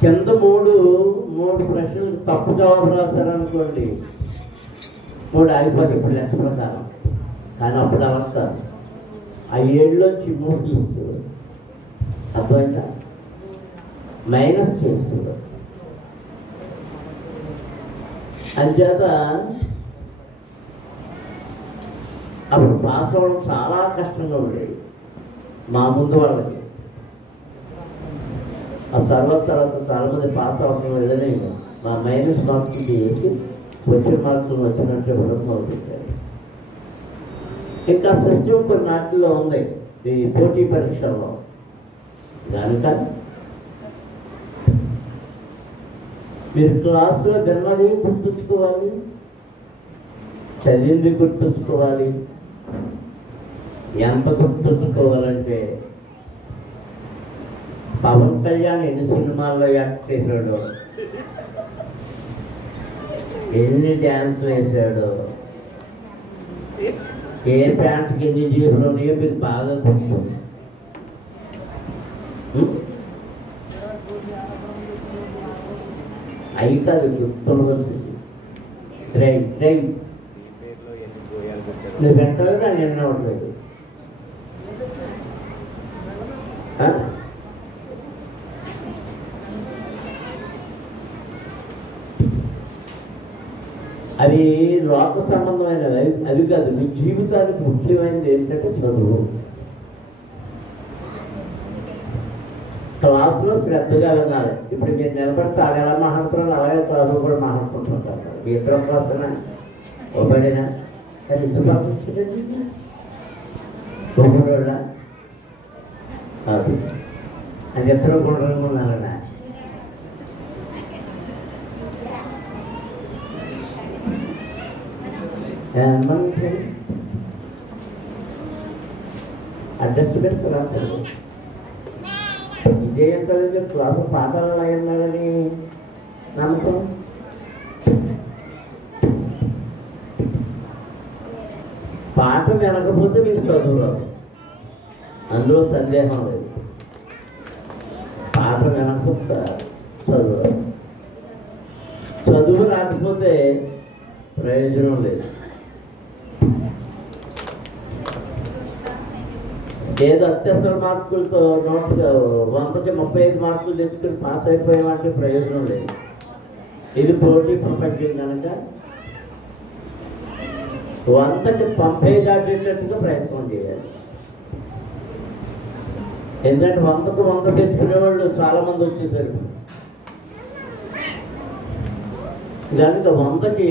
కింద 3 ప్రశ్నలు తప్పు జవాబు రాశారనుకోండి 3 అయిపోతుంది ఇప్పుడు లెక్క ప్రకారం. కానీ అప్పుడు అవస్థ ఆ 7లోంచి 3 తీస్తారు. అర్థమైందా? మైనస్ చేస్తారు. అంచేత అప్పుడు పాస్ అవ్వడం చాలా కష్టంగా ఉండేది మా ముందు వాళ్ళకి. ఆ తర్వాత చాలామంది పాస్ అవ్వడం లేదని మా మైనస్ మార్కులు చేసి వచ్చే మార్కులు వచ్చినట్టు ఇవ్వడం మొదలుపెట్టారు. ఇంకా సస్యం కొన్ని నాటిలో ఉంది ఈ పోటీ పరీక్షల్లో. కనుక మీరు క్లాసులో విన్నది గుర్తుంచుకోవాలి, చదివింది గుర్తుంచుకోవాలి. ఎంత గుర్తుంచుకోవాలంటే పవన్ కళ్యాణ్ ఎన్ని సినిమాల్లో యాక్ట్ చేశాడు, ఎన్ని డ్యాన్స్ వేశాడు, ఏ ప్యాంట్కి ఎన్ని జీవులు ఉన్నాయో మీకు బాగా గుర్తు. అయితే అది గుర్తుండవలసింది. ట్రైన్ నువ్వు పెట్టలేదు దాన్ని ఎన్న అవ్వట్లేదు. అవి లోక సంబంధమైనవి, అవి కాదు. మీ జీవితానికి ముఖ్యమైనది ఏంటంటే చదువు. క్లాసులో శ్రద్ధగా వినాలి. ఇప్పుడు మీరు నిలబడితే అది ఎలా మాట్లాడుతున్నారు అలాగే క్లాసులు కూడా మాట్లాడుకుంటుంటారు. ఇద్దరు క్లాసునా ఒకడేనా కానీ ఇద్దరు పంపించండి ఒకడోళ్ళ అది అది ఇద్దరు గుండ్రనుకున్నారనా. అడ్జస్ట్మెంట్స్ రాస్తారు. ఇదే ఎంత క్లాసు పాఠాలు ఉన్నారని నమ్మకం. పాట వినకపోతే మీకు చదువు రాదు, అందులో సందేహం లేదు. పాట వినకపోతే చదువు రాదు. చదువు రాకపోతే ప్రయోజనం లేదు. ఏదో అత్యవసర మార్కులతో 100కి 35 మార్కులు తెచ్చుకుని పాస్ అయిపోయామంటే ప్రయోజనం లేదు. ఇది పోటీ ప్రపంచం కనుక 100కి 90 దాటేటట్టుగా ప్రయత్నం చేయాలి. ఎందుకంటే 100కు 100 తెచ్చుకునే వాళ్ళు చాలా మంది వచ్చేసరికి కనుక 100కి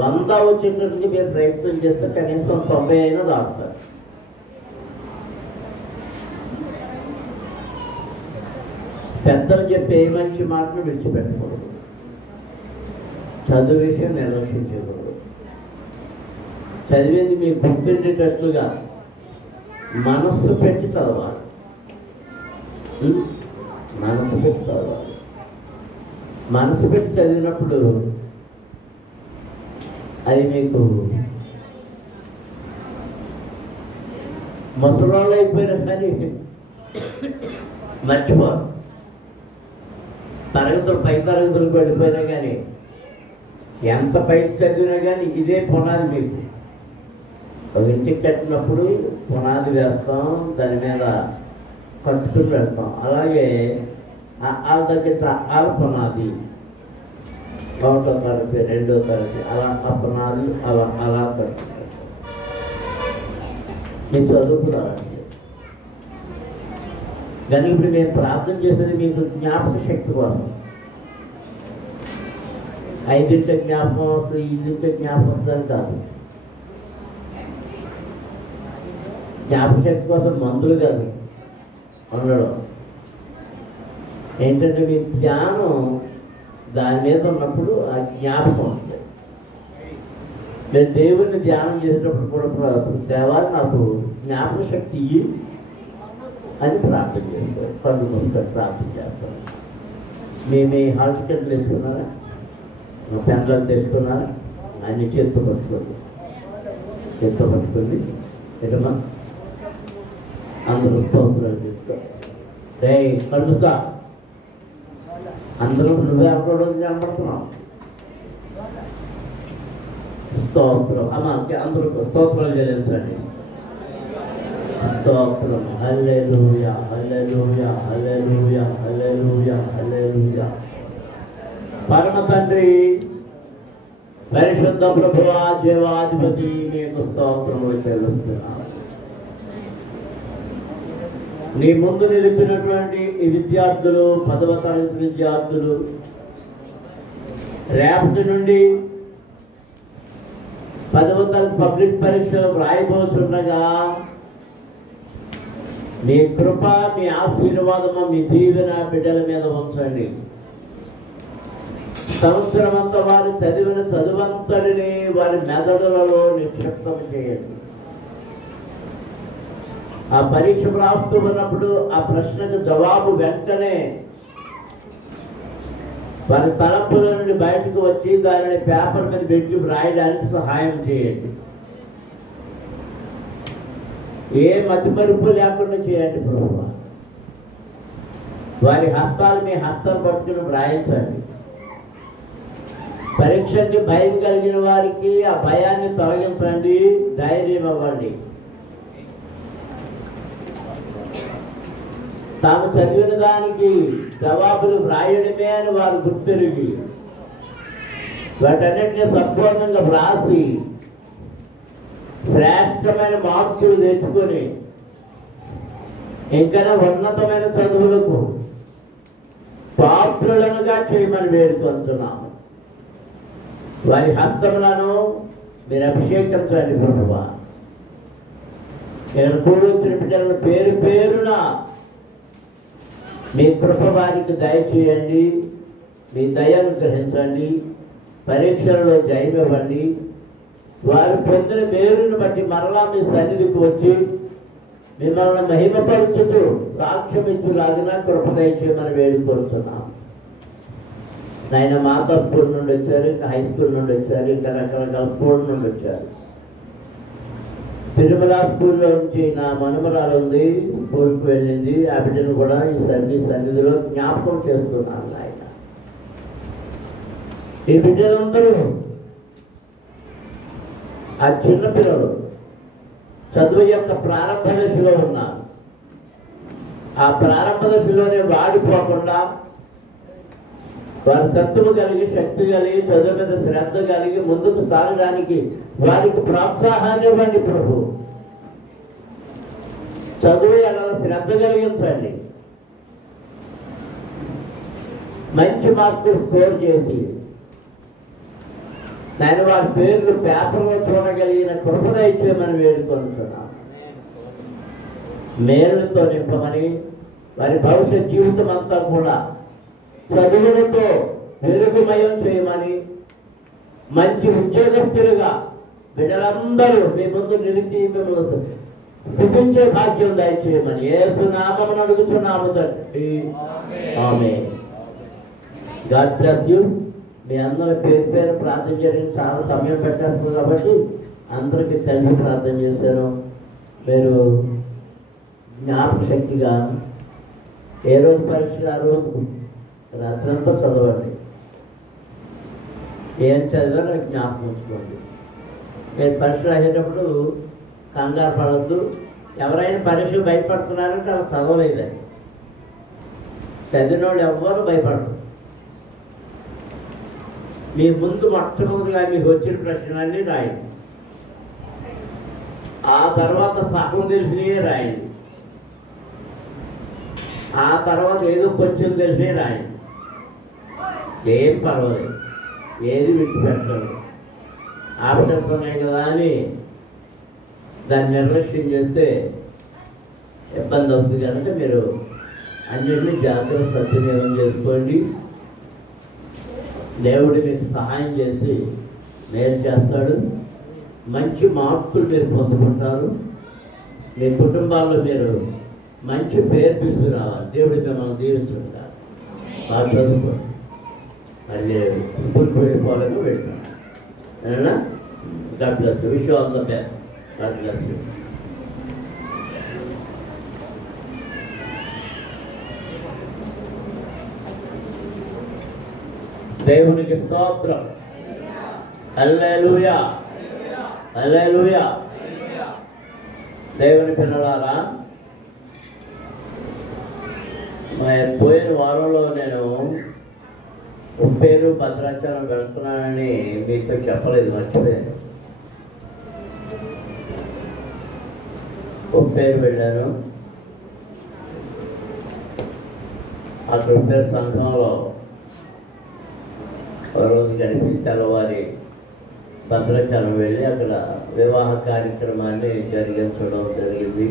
100 వచ్చేటట్టుగా మీరు ప్రయత్నం చేస్తే కనీసం 90 అయినా దాటుతారు. పెద్దలు చెప్పే ఏ మంచి మాటను విడిచిపెట్టకూడదు. చదువు విషయం నిర్లక్ష్యించకూడదు. చదివేది మీకు గుర్తుండేటట్లుగా మనస్సు పెట్టి చదవాలి. మనసు పెట్టి చదవాలి. మనసు పెట్టి చదివినప్పుడు అది మీకు ముసలోళ్ళు అయిపోయినా కానీ మర్చిపోరు. పై తరగతులకు వెళ్ళిపోయినా కానీ ఎంత పైకి చదివినా కానీ ఇదే పునాది మీకు. ఒక ఇంటికి కట్టినప్పుడు పునాది వేస్తాం, దాని మీద కట్టుకుని వెళ్తాం. అలాగే వాళ్ళ దగ్గర వాళ్ళ పునాది 1వ తరగతి 2వ తరగతి అలా ఆ పునాది అలా కట్టుకుంటాం. మీ చదువు కూడా కానీ ఇప్పుడు మేము ప్రార్థన చేసేది మీకు జ్ఞాపక శక్తి కోసం. 5 జ్ఞాపకం వస్తుంది, 2 జ్ఞాపకం వస్తుంది కాదు. జ్ఞాపక శక్తి కోసం మందులు కాదు ఉండడం. ఏంటంటే మీ ధ్యానం దాని మీద ఉన్నప్పుడు ఆ జ్ఞాపకం ఉంటుంది. నేను దేవుడిని ధ్యానం చేసేటప్పుడు కూడా దేవా నాకు జ్ఞాపక శక్తి ఇయ్యి అని ప్రార్థన చేస్తారు. కళ్ళు మూసుకొని ప్రార్థన చేస్తారు. మీ హాల్ టికెట్లు తెచ్చుకున్నారా? పెన్లను తెచ్చుకున్నారా? అన్ని చేత్తో పట్టుకోండి. చేత్తో పట్టుకోండి. ఎటమ్మా అందరూ స్తోత్రాలు చెప్తా. రే కలుస్తా అందరూ నువ్వే అప్పుడు కనబడుతున్నావు. స్తోత్రం అమ్మా అందరూ స్తోత్రాలు చెల్లించండి. స్తోత్రం. హల్లెలూయా హల్లెలూయా హల్లెలూయా హల్లెలూయా హల్లెలూయా. పరమ తండ్రి పరిశుద్ధ ప్రభువా దేవాధిపతి నీకు స్తోత్రములు చెల్లిస్తున్నాను. నీ ముందు నిలిచినటువంటి ఈ విద్యార్థులు 10వ తరగతి విద్యార్థులు రేపటి నుండి 10వ తరగతి పబ్లిక్ పరీక్షలు రాయబోతుండగా మీ కృప మీ ఆశీర్వాదము మీ దీవెన బిడ్డల మీద ఉంచండి. సంవత్సరం అంతా వారు చదివిన చదువంతటిని వారి మెదడులలో నిక్షిప్తం చేయండి. ఆ పరీక్ష రాస్తూ ఉన్నప్పుడు ఆ ప్రశ్నకు జవాబు వెంటనే వారి తలంపుల నుండి బయటకు వచ్చి దానిని పేపర్ మీద పెట్టి రాయడానికి సహాయం చేయండి. ఏ మతిమరుపు లేకుండా చేయండి ప్రభువా. వారి హస్తాలు మీ హస్తాలు పట్టుకుని వ్రాయించండి. పరీక్షకి భయం కలిగిన వారికి ఆ భయాన్ని తొలగించండి, ధైర్యం ఇవ్వండి. తాము చదివిన దానికి జవాబులు వ్రాయడమే అని వారు గుర్తెరిగి వాటన్నిటిని సంపూర్ణంగా వ్రాసి శ్రేష్టమైన మార్కులు తెచ్చుకొని ఇంకా ఉన్నతమైన చదువులకు పాత్రులనుగా చేయమని వేడుకొంటున్నాము. వారి హస్తములను మీరు అభిషేకించండి ప్రభువా. నేను కూడొచ్చిన బిడ్డలను పేరు పేరున మీ కృప వారికి దయచేయండి. మీ దయను గ్రహించండి. పరీక్షలలో జయం ఇవ్వండి. వారు పొందిన మేలును బట్టి మరలా మీ సన్నిధికి వచ్చి మిమ్మల్ని మహిమపరచుతూ సాక్ష్యం ఇచ్చులాగిన కృప దయచేయమని వేడుకొంటున్నాం. నాయన మాతా స్కూల్ నుండి వచ్చారు, ఇంకా హై స్కూల్ నుండి వచ్చారు, ఇంకా రకరకాల స్కూల్ నుండి వచ్చారు. తిరుమల స్కూల్లో నుంచి నా మనుమరాలు ఉంది, స్కూల్కి వెళ్ళింది. ఆ బిడ్డను కూడా ఈ సన్నిధిలో జ్ఞాపకం చేస్తున్నాను ఆయన. ఈ బిడ్డలందరూ ఆ చిన్నపిల్లలు చదువు యొక్క ప్రారంభ దశలో ఉన్నారు. ఆ ప్రారంభ దశలోనే వాడిపోకుండా వారి సత్తువు కలిగి, శక్తి కలిగి, చదువు మీద శ్రద్ధ కలిగి ముందుకు సాగడానికి వారికి ప్రోత్సాహాన్ని ఇవ్వండి ప్రభు. చదువు ఎలా శ్రద్ధ కలిగించండి. మంచి మార్కులు స్కోర్ చేసి నేను వారి పేర్లు పేపర్లో చూడగలిగిన కృపణ ఇచ్చేయమని వేడుకొంటున్నాను. మేలుతో నింపమని, వారి భవిష్యత్ జీవితం అంతా కూడా చదువులతో వెలుగుమయం చేయమని, మంచి ఉద్యోగస్తులుగా బిడ్డలందరూ మీ ముందు నిలిచి మిమ్మల్ని స్థుతించే భాగ్యం దయచేయమని యేసు నామమున అడుగుతున్నాము తండ్రి. ఆమేన్. God bless you. మీ అందరి పేరు పేరు ప్రార్థన చేయడానికి చాలా సమయం పెట్టేస్తుంది కాబట్టి అందరికీ తండ్రి ప్రార్థన చేశాను. మీరు జ్ఞాపక శక్తిగా ఏ రోజు పరీక్ష ఆ రోజు రాత్రంతా చదవండి. ఏం చదివారో జ్ఞాపకం ఉంచుకోండి. మీరు పరీక్ష రాసేటప్పుడు కంగారు పడద్దు. ఎవరైనా పరీక్ష భయపడుతున్నారంటే అలా చదవలేదని. చదివిన వాళ్ళు ఎవ్వరూ భయపడరు. మీ ముందు మొట్టమొదటిగా మీకు వచ్చిన ప్రశ్నలన్నీ రాయండి. ఆ తర్వాత సహం తెలిసినవే రాయండి. ఆ తర్వాత ఏదో కొంచెం తెలిసినవి రాయండి. ఏం పర్వాలేదు, ఏది విడిచిపెట్టలేదు. ఆప్షన్స్ ఉన్నాయి కదా అని దాన్ని నిర్లక్ష్యం చేస్తే ఇబ్బంది అవుతుంది కనుక మీరు అన్నింటినీ జాగ్రత్త సద్వినియోగం చేసుకోండి. దేవుడు మీకు సహాయం చేసి మేలు చేస్తాడు. మంచి మార్కులు మీరు పొందుకుంటారు. మీ కుటుంబాల్లో మీరు మంచి పేరు తీసుకురావాలి. దేవుడి మిమ్మల్ని దీవించుకుంటారు. బాగా చదువుకోండి. మళ్ళీ స్కూల్కి వెళ్ళిపోవాలని వెళ్తున్నాను. God bless you. Wish you all the best. God bless you. దేవునికి స్తోత్రం. హల్లెలూయా, హల్లెలూయా. దేవుని పిల్లలారా, పోయిన వారంలో నేను ఉప్పేరు భద్రాచలం వెళ్తున్నానని మీతో చెప్పలేదు, మర్చిపోయాను. ఉప్పేరు వెళ్ళాను. అక్కడ ఉప్పేరు సంఘంలో ఒక రోజు గడిపి తెల్లవారి భద్రాచలం వెళ్ళి అక్కడ వివాహ కార్యక్రమాన్ని జరిగించడం జరిగింది.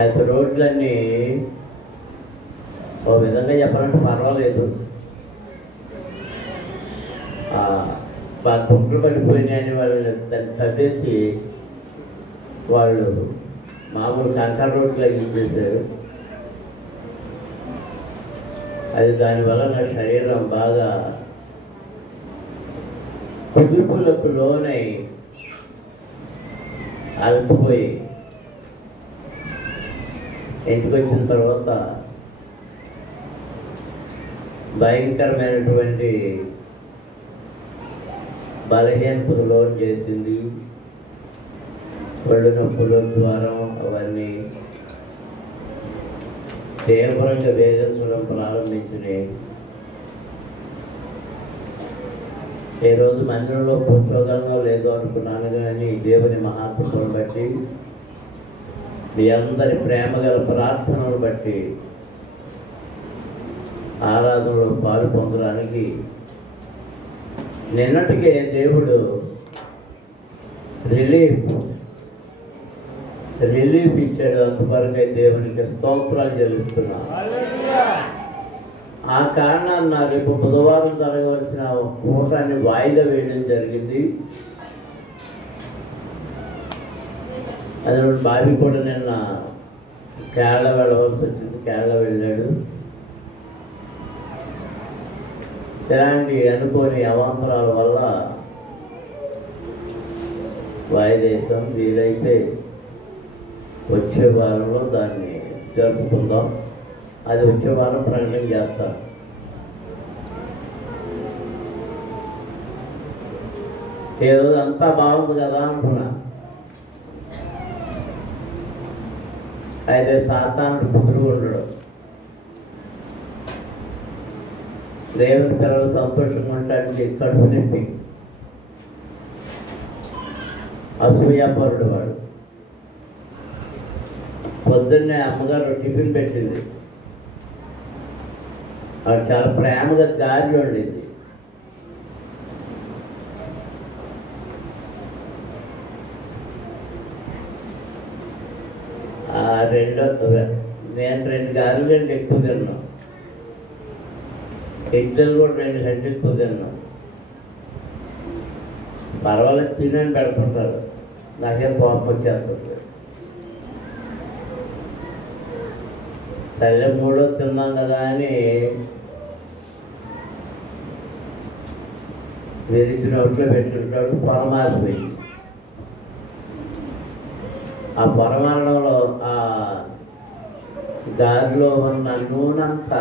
అయితే రోడ్లన్నీ ఓ విధంగా చెప్పాలంటే పర్వాలేదు, కుంకులు పడిపోయినాయని వాళ్ళని తప్పేసి వాళ్ళు మామూలు కంకర రోడ్లు ఇచ్చేసారు. అది దానివల్ల నా శరీరం బాగా కుదుపులకు లోనై అలసిపోయి ఇంటికి వచ్చిన తర్వాత భయంకరమైనటువంటి బలహీనతకు లోన్ చేసింది. ఒళ్ళు నొప్పులు, ద్వారం అవన్నీ తీవ్రంగా వేధించడం ప్రారంభించినాయి. ఏ రోజు మందిరంలో కూర్చోగలనో లేదో అనుకున్నాను, కానీ దేవుని మహాత్ములను బట్టి, మీ అందరి ప్రేమ గల ప్రార్థనలు బట్టి ఆరాధనలో పాలు పొందడానికి నిన్నటికే దేవుడు రిలీఫ్ ఇచ్చాడు. అంతవరకే దేవునికి స్తోత్రాలు చెల్లిస్తున్నాను. ఆ కారణాన్ని నా రేపు బుధవారం జరగవలసిన కూటాన్ని వాయిదా వేయడం జరిగింది. అదే బాబీ కూడా నిన్న కేరళ వెళ్ళవలసి వచ్చింది. కేరళ వెళ్ళాడు. ఇలాంటి అనుకోని అవాంతరాల వల్ల వాయిదేశం. వీలైతే వచ్చే వారంలో దాన్ని జరుపుకుందాం. అది వచ్చే వారం ప్రకటన చేస్తాం. ఈరోజు అంతా బాగుంది కదా అనుకున్నా. అయితే సాతానుడు కుదురు ఉండడు. దేవుని పిల్లలు సంతోషంగా ఉండటానికి కడుపు నింపి అసూయాపరుడు వాడు. పొద్దున్నే అమ్మగారు టిఫిన్ పెట్టింది. ఆవిడ చాలా ప్రేమగా గారెలు వండింది. నేను 2 గారెలు కంటే ఎక్కువ తిన్నాను. ఇడ్లీలు కూడా 2 గంటలు ఎక్కువ తిన్నాను. పర్వాలేదు తినని పెడుతుంటారు, నాకేం కోపం వచ్చేస్తుంది. సరే 3 తిన్నాం కదా అని విరిచి నోట్లో పెట్టుకుంటాడు. పొరమారిపోయి ఆ పొరమారడంలో ఆ గారిలో ఉన్న నూనెంతా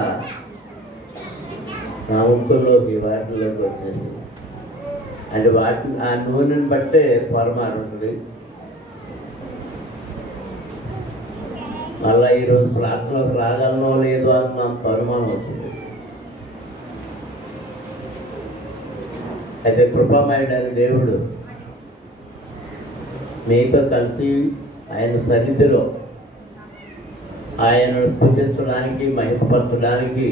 నా ముక్కులోకి వాటిలోకి వచ్చేసి, అంటే ఆ నూనెని బట్టే పొరమారుతుంది. మళ్ళీ ఈరోజు ప్రార్థనలోకి రాగలనో లేదో అని నాకు అనుమానం వచ్చింది. అయితే కృపామయుడైన దేవుడు మీతో కలిసి ఆయన సన్నిధిలో ఆయనను స్తుతించడానికి, మహిమపరచడానికి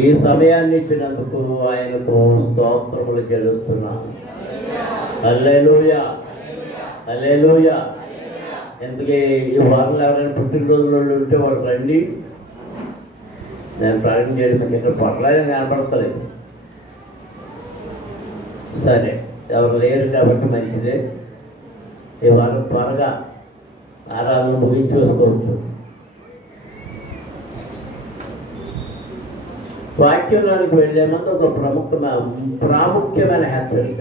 ఈ సమయాన్ని ఇచ్చినందుకు ఆయనకు స్తోత్రములు చెల్లిస్తున్నాను. హల్లెలూయా, హల్లెలూయా. ఎందుకే ఈ వారంలో ఎవరైనా పుట్టినరోజులు ఉంటే వాళ్ళు రండి, నేను ప్రార్థన చేయడం ఇక్కడ పొట్లాగా కనపడతలేదు. సరే, ఎవరు లేరు కాబట్టి మంచిదే. ఈ వారం త్వరగా ఆరాధన ముగించేసుకోవచ్చు. వాక్యంలోనికి వెళ్ళే ముందు ఒక ప్రాముఖ్యమైన హెచ్చరిక.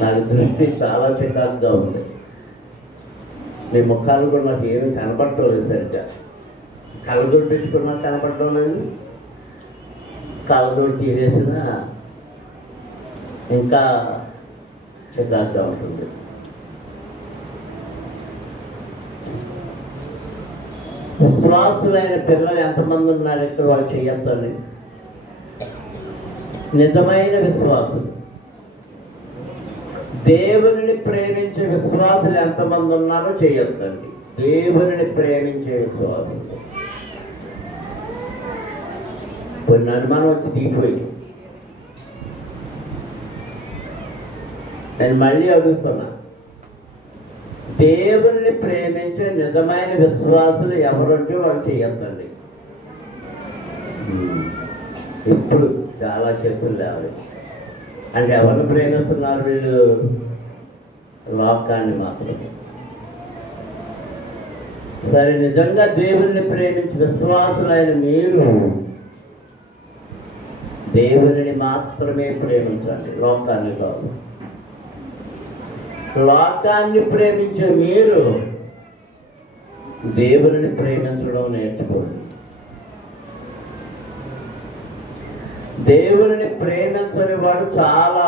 నాకు దృష్టి చాలా చికాకుగా ఉంది. మీ ముఖాలు కూడా నాకు ఏమీ కనపడటం లేదు సరిగ్గా. కళ్ళజోడు పెట్టుకున్నా కనపడటం లేదు, కళ్ళజోడు తీసేసిన ఇంకా చికాకుగా ఉంటుంది. విశ్వాసులైన పిల్లలు ఎంతమంది ఉన్నారు ఇక్కడ? వాళ్ళు చెయ్యొద్దండి. నిజమైన విశ్వాసులు, దేవుని ప్రేమించే విశ్వాసులు ఎంతమంది ఉన్నారో చేయొద్దండి. దేవుని ప్రేమించే విశ్వాసులు. కొన్ని అనుమానం వచ్చి దిగిపోయి నేను మళ్ళీ అడుగుతున్నా, దేవుని ప్రేమించే నిజమైన విశ్వాసులు ఎవరంటే వాళ్ళు చేయొద్దండి. ఇప్పుడు చాలా చెప్పులు లేవాలి. అంటే ఎవరిని ప్రేమిస్తున్నారు వీళ్ళు? లోకాన్ని మాత్రమే. సరే, నిజంగా దేవుని ప్రేమించి విశ్వాసులైన మీరు దేవుని మాత్రమే ప్రేమించండి, లోకాన్ని కాదు. లోకాన్ని ప్రేమించే మీరు దేవుని ప్రేమించడం నేర్చుకోండి. దేవుని ప్రేమించని వాడు చాలా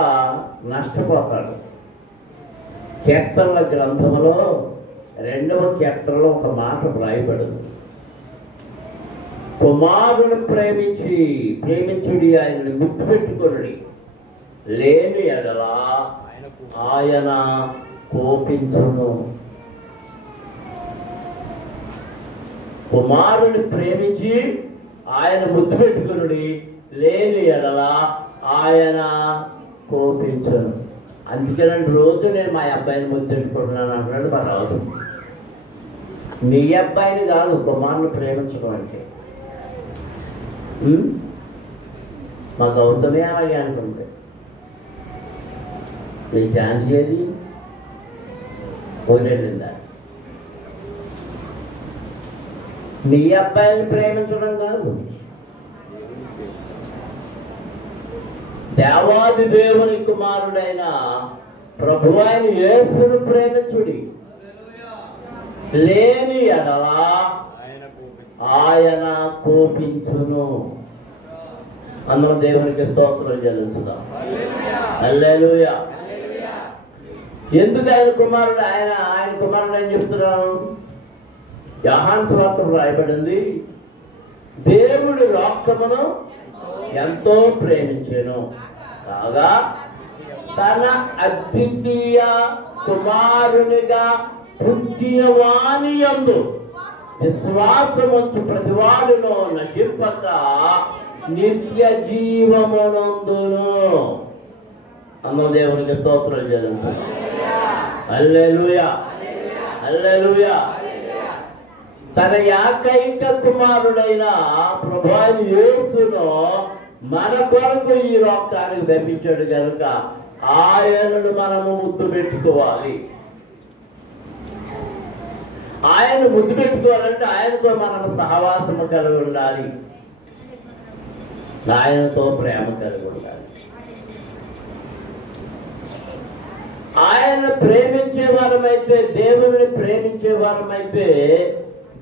నష్టపోతాడు. కీర్తనల గ్రంథంలో 2వ కీర్తనలో ఒక మాట వ్రాయబడింది. కుమారుని ప్రేమించుడి, ఆయనను గుర్తుపెట్టుకొనుడి, లేని ఎడల ఆయన కోపించును. కుమారుని ప్రేమించి ఆయన ముద్దు పెట్టుకునుడి, లేని ఎడల ఆయన కోపించును. అందుకేనండి రోజు నేను మా అబ్బాయిని ముద్దు పెట్టుకుంటున్నాను అంటున్నాడు మా రాజు. మీ అబ్బాయిని కాదు కుమారుని ప్రేమించడం అంటే. మా గౌతమే అలాగే అనుకుంటే నీ ఛాన్స్ ఏది? వదిలేదా? మీ అబ్బాయిని ప్రేమించడం కాదు, దేవాది దేవుని కుమారుడైన ప్రభువైన యేసును ప్రేమించుడి, లేని ఎడల ఆయన కోపించును. అందరం దేవునికి స్తోత్రం చెల్లించుదాం. హల్లెలూయా. ఎందుకు ఆయన కుమారుడు? ఆయన కుమారుడు అని చెప్తున్నాను. యోహాను సువార్తలో రాయబడింది, దేవుడు లోకమును ఎంతో ప్రేమించెను కాగా తన అద్వితీయ కుమారునిగా పుట్టిన వాని యందు విశ్వాసముంచు ప్రతివాడును నశింపక నిత్య జీవమునందును. అమ్మ దేవునికి స్తోత్రం చెల్లించు. హల్లెలూయా, హల్లెలూయా. తన ఏకైక కుమారుడైన ప్రభువైన యేసును మన కొరకు ఈ లోకానికి పంపించాడు కనుక ఆయనను మనము ముద్దు పెట్టుకోవాలి. ఆయన ముద్దు పెట్టుకోవాలంటే ఆయనతో మనం సహవాసము కలిగి ఉండాలి, ఆయనతో ప్రేమ కలిగి ఉండాలి. ఆయన ప్రేమించే వారమైతే, దేవుని ప్రేమించే వారమైతే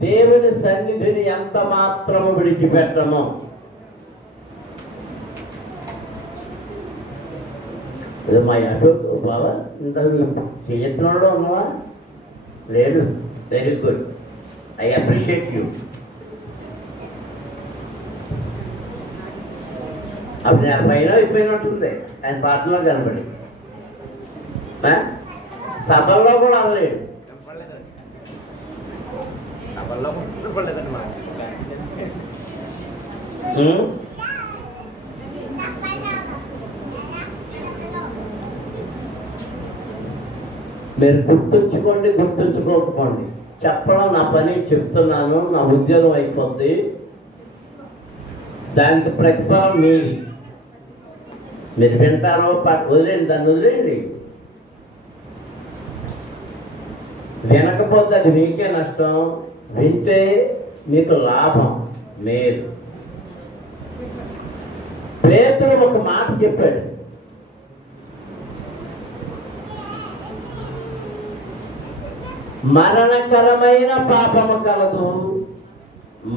దేవుని సన్నిధిని ఎంత మాత్రము విడిచిపెట్టము. ఇది మా అశోక్ బాబా ఇంత చేయత్నంలో ఉన్నావా? లేడు. Very good, I appreciate you. అప్పుడు నా పైన అయిపోయినట్టుంది ఆయన పాటలో కనబడి. సభల్లో కూడా అనలేడు. మీరు గుర్తుంచుకోకపోండి. చెప్పడం నా పని, చెప్తున్నాను. నా ఉద్యోగం అయిపోద్ది, దానికి ప్రతిఫలం మీరు వింటారో వదిలేండి, దాన్ని వదిలేండి. వినకపోతే అది మీకే నష్టం, వింటే మీకు లాభం, మేలు. పేతురు ఒక మాట చెప్పాడు, మరణకరమైన పాపము కలదు,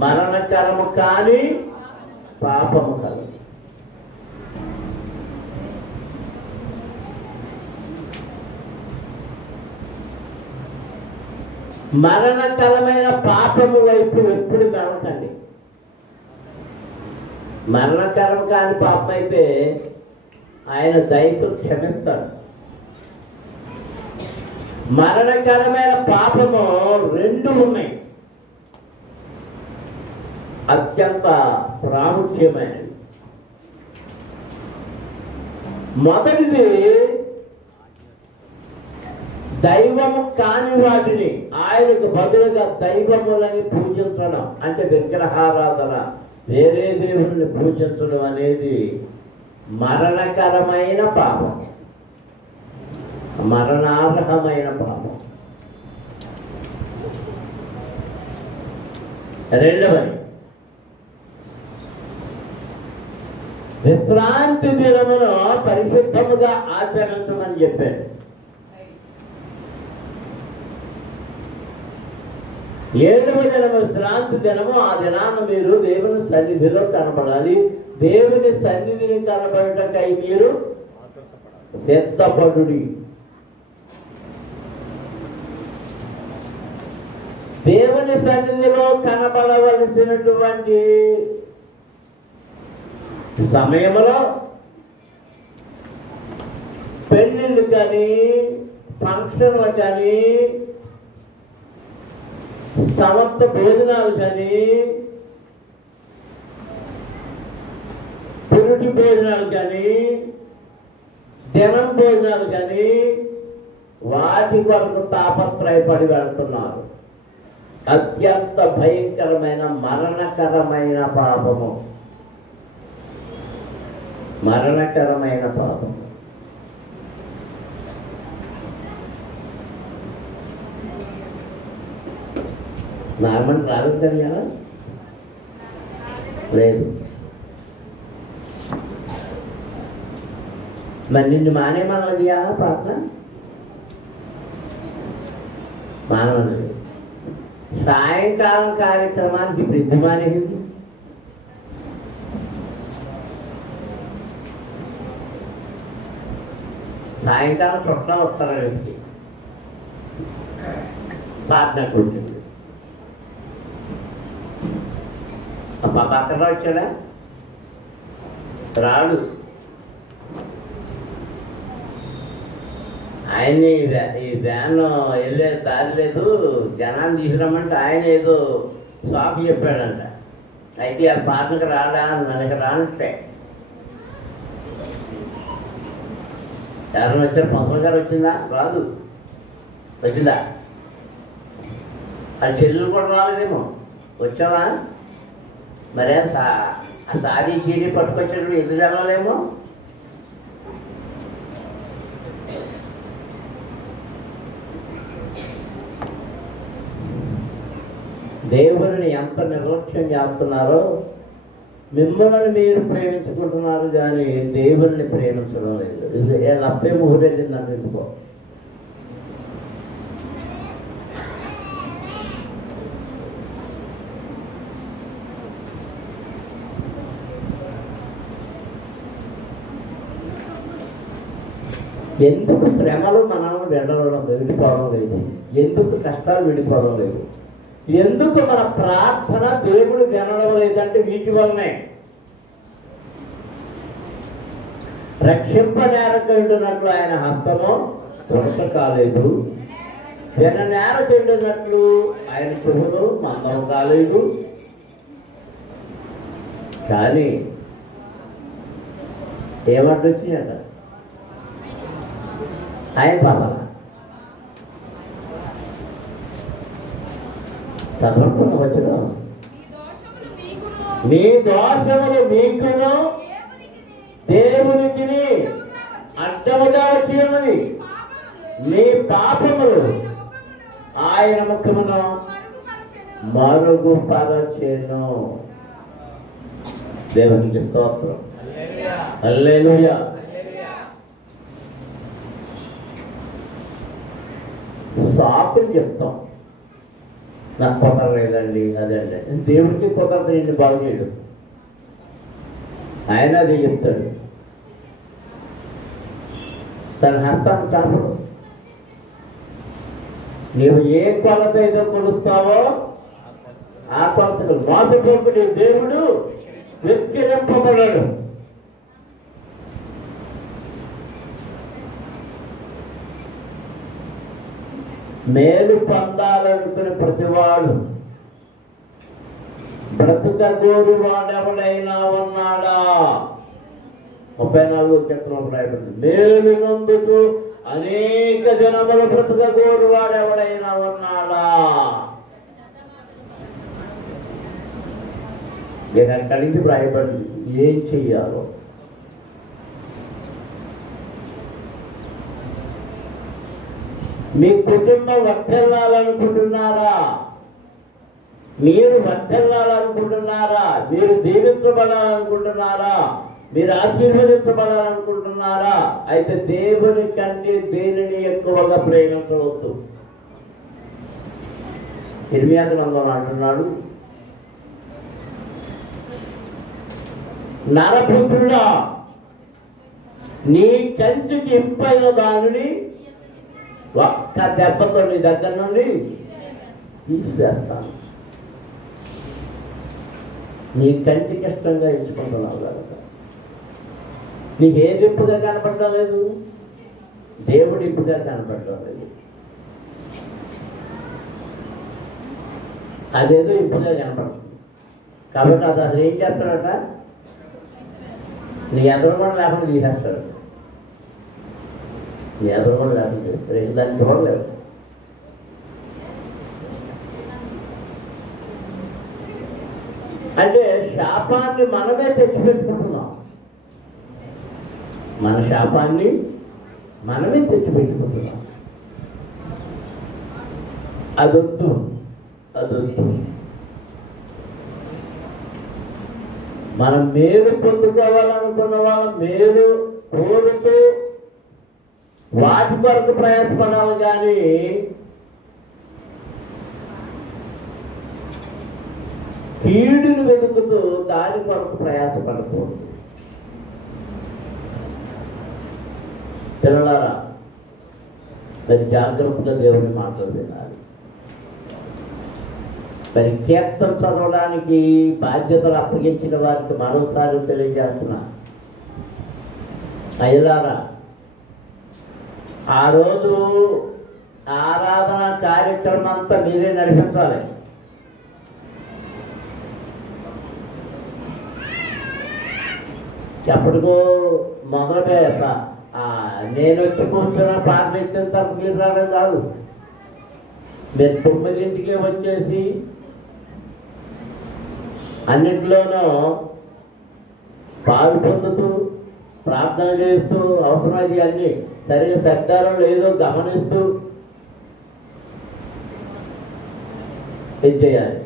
మరణకరము కాని పాపము కలదు. మరణకరమైన పాపము వైపు ఎప్పుడు వెళ్ళకండి. మరణకరం కాని పాపం అయితే ఆయన దయతో క్షమిస్తాడు. మరణకరమైన పాపము రెండు ఉన్నాయి, అత్యంత ప్రాముఖ్యమైనది. మొదటిది దైవము కాని వాటిని ఆయనకు బదులుగా దైవములని పూజించడం, అంటే విగ్రహారాధన, వేరే దేవుడిని పూజించడం అనేది మరణకరమైన పాపం, మరణార్హమైన పాపం. రెండవది, విశ్రాంతి దినమును పరిశుద్ధముగా ఆచరించమని చెప్పాడు. 7వ దినము విశ్రాంతి దినము. ఆ దినాన్ని మీరు దేవుని సన్నిధిలో కనబడాలి. దేవుని సన్నిధిని కనబడటకై మీరు సిద్ధపడుడి. దేవుని సన్నిధిలో కనబడవలసినటువంటి సమయంలో పెళ్ళిళ్ళు కానీ, ఫంక్షన్లు కానీ, సమర్థ భోజనాలు కానీ, పురుటి భోజనాలు కానీ, దినం భోజనాలు కానీ, వాటి కొరకు తాపత్రయపడి వెళ్తున్నారు. అత్యంత భయంకరమైన మరణకరమైన పాపము, మరణకరమైన పాపము. నార్మల్ రాగలుగుతారు కదా? లేదు. మరి నిన్ను మానేమన్నది ప్రార్థన మానవన్నది. సాయంకాలం కార్యక్రమానికి ఇప్పుడు ఎందుకు మానేది? సాయంకాలం చుట్టాలు వస్తారు వ్యక్తి ప్రార్థన కూర్చుంది. పక్కన వచ్చాడా? రాడు. ఆయన్ని ఈ వ్యాన్ వెళ్ళే దారి లేదు, జనాన్ని తీసుకురమ్మంటే ఆయన ఏదో షాప్ చెప్పాడంట. అయితే ఆ పార్టీకి రాడా? మనకి రానిస్తే ఎవరైనా వచ్చారు? పంపల గారు వచ్చిందా? రాదు. వచ్చిందా? ఆ చెల్లెలు కూడా రాలేదేమో. వచ్చావా? మరే ఆ సారీ చీరి పట్టుకొచ్చేటప్పుడు ఎందుకు చదవలేమో. దేవుడిని ఎంత నిర్లక్ష్యం చేస్తున్నారో మిమ్మల్ని మీరు ప్రేమించుకుంటున్నారు కానీ దేవుడిని ప్రేమించడం లేదు. ఇది 73 వెళ్ళింది నాకు ఎందుకో. ఎందుకు శ్రమలు మనం విడిపోవడం లేదు? ఎందుకు కష్టాలు విడిపోవడం లేదు? ఎందుకు మన ప్రార్థన దేవుడు వినడం లేదంటే వీటి వల్లనే. రక్షింపనేరకుండినట్లు ఆయన హస్తము వృక్ష కాలేదు, విననేరకుండినట్లు ఆయన చెవులు మందం కాలేదు. కానీ ఏమంటొచ్చినాయట ఆయన పాప చదవకుండా వచ్చిన మీ దోషములు మీకును దేవునికి అడ్డముగా వచ్చి ఉన్నది. మీ పాపములు ఆయన ముఖమును మరుగుపరచెను. దేవునికి స్తోత్రం. హల్లెలూయా. సాకులు చెప్తాం, నాకు కుదరలేదండి అదండి. దేవుడికి కుదరదు, నిన్ను బాగు చేయడు. ఆయన అది చెప్తాడు. తన హస్తాన్ని చాపడు. నీవు ఏ కొలత ఏదో కొలుస్తావో ఆ కొలతలు మోసపోకుడి. దేవుడు వెక్కిరింపబడడు. మేలు పొందాలనుకునే ప్రతివాడు బ్రతుకగోరు వాడెవడైనా ఉన్నాడా? 34 చక్రం రాయబడింది. మేలు నందుకు అనేక జనములు బ్రతుకగోరు వాడెవడైనా ఉన్నాడా? నేను అక్కడి నుంచి రాయబడింది ఏం చెయ్యాలో. మీ కుటుంబం వర్ధిల్లాలనుకుంటున్నారా? మీరు వర్ధిల్లాలనుకుంటున్నారా? మీరు దీవించబడాలనుకుంటున్నారా? మీరు ఆశీర్వదించబడాలనుకుంటున్నారా? అయితే దేవుని కంటే దేనిని ఎక్కువగా ప్రేమించవద్దు. ఇర్మియా గ్రంథంలో అంటున్నాడు, నరపుత్రుడా, నీ కంటికి ఇంపైన దానిని ఒక్క దెబ్బతో నీ దగ్గర నుండి తీసివేస్తాను. నీ కంటికి ఇష్టంగా ఎంచుకుంటున్నావు కనుక నీకేది ఇంపుగా కనపడటం లేదు, దేవుడు ఇంపుగా కనపడటం లేదు. అదేదో ఇంపుగా కనపడుతుంది కాబట్టి అది అసలు ఏం చేస్తాడట, నీ ఎదురు కూడా లేకుండా తీసేస్తాడు. నీ ఎదురు కూడా లేకుండా చేస్తాడు, దాన్ని చూడలేదు. అంటే శాపాన్ని మనమే తెచ్చిపెట్టుకుంటున్నాం. మన శాపాన్ని మనమే తెచ్చిపెట్టుకుంటున్నాం. అదొద్దు, అదొద్దు. మనం మేలు పొందుకోవాలనుకున్న వాళ్ళం మేలు కోరుతూ వాటి కొరకు ప్రయాసపడాలి కానీ కీడును వెతుకుతూ దాని కొరకు ప్రయాసపడకూడదు. పిల్లలారా, మరి జాగ్రత్తగా దేవుని మాటలు వినాలి. మరి కీర్తన చదవడానికి బాధ్యతలు అప్పగించిన వారికి మరోసారి తెలియజేస్తున్నా, అయ్యలారా, ఆ రోజు ఆరాధన కార్యక్రమం అంతా మీరే నడిపించాలి. ఎప్పటికో మొదలుగా నేను వచ్చి కూర్చున్న ప్రార్థన ఇచ్చిన తప్ప మీరు రావడం కాదు. మీరు 9ంటికే వచ్చేసి అన్నింటిలోనూ పాలు పొందుతూ ప్రార్థన చేస్తూ అవసరమైనవి అన్నీ సరిగా సర్దారో లేదో గమనిస్తూ ఇది చేయాలి.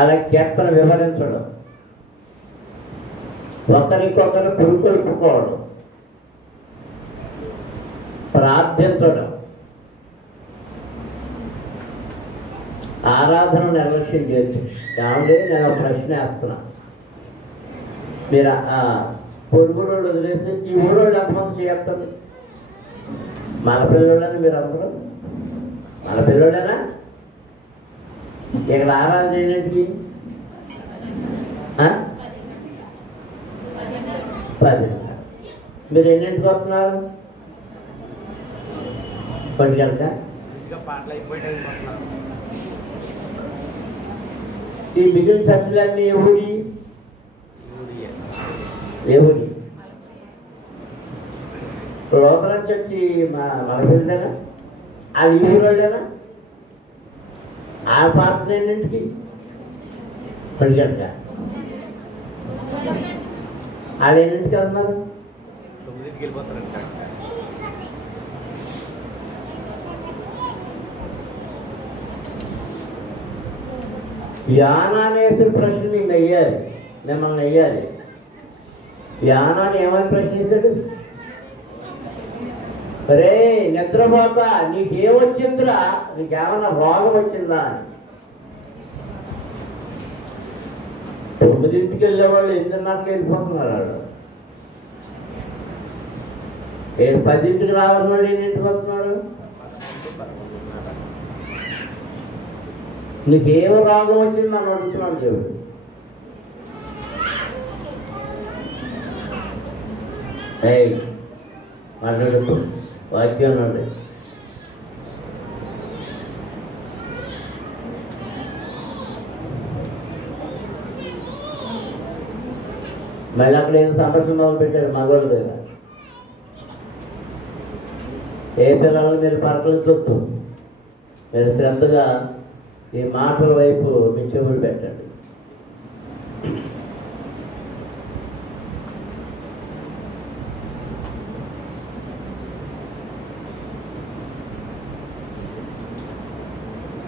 అలా కీర్తన వివరించడం, ఒకరికొకరు పురుకొల్పుకోవడం, ప్రార్థించడం, ఆరాధన నిర్లక్ష్యం చేయొచ్చు. కాబట్టి నేను ఒక ప్రశ్న వేస్తున్నా. మీరు పొరుగు రోడ్డు వదిలేసి ఈ ఊరోళ్ళు ఎంతమంది చేస్తారు? మన పిల్లలని మీరు అందరూ మన పిల్లలేనా? ఇక్కడ ఆరాధన ఏంటి? 10. మీరు ఎన్నింటికి వస్తున్నారు? 10 గంటల. ఈ మిగిలిన చర్చలన్నీ ఎవరి లోతరం చర్చి మన పిల్లలేనా? అది ఈ ఊరోళ్ళేనా? ఆ పాత్ర ఎన్నింటికి? 10 గంటల. వాళ్ళు ఎన్నింటికి వెళ్తున్నారు? 9కి వెళ్ళిపోతారంట. యానానేసిన ప్రశ్న మీకు వెయ్యాలి, మిమ్మల్ని వెయ్యాలి. యానాన్ని ఏమని ప్రశ్నించాడు? రే నిద్రపోతా, నీకేమొచ్చిందిరా? నీకేమన్నా రోగం వచ్చిందా అని. 9ంటికి వెళ్ళేవాళ్ళు 8:30కి వెళ్ళిపోతున్నారు. వాళ్ళు 10ంటికి రావాలి, వాళ్ళు ఎన్నింటికి వస్తున్నారు? నీకేమో రోగం వచ్చింది నన్ను అడుగుతున్నాడు దేవుడు. మాట్లాడుతూ వాక్యం నుండి మళ్ళీ అక్కడ ఏం సంపర్కం మొదలు పెట్టారు మగవాళ్ళ దగ్గర. ఏ పిల్లలు మీరు పరకలించొద్దు, మీరు శ్రద్ధగా ఈ మాటల వైపు మీ చెవులు పెట్టండి.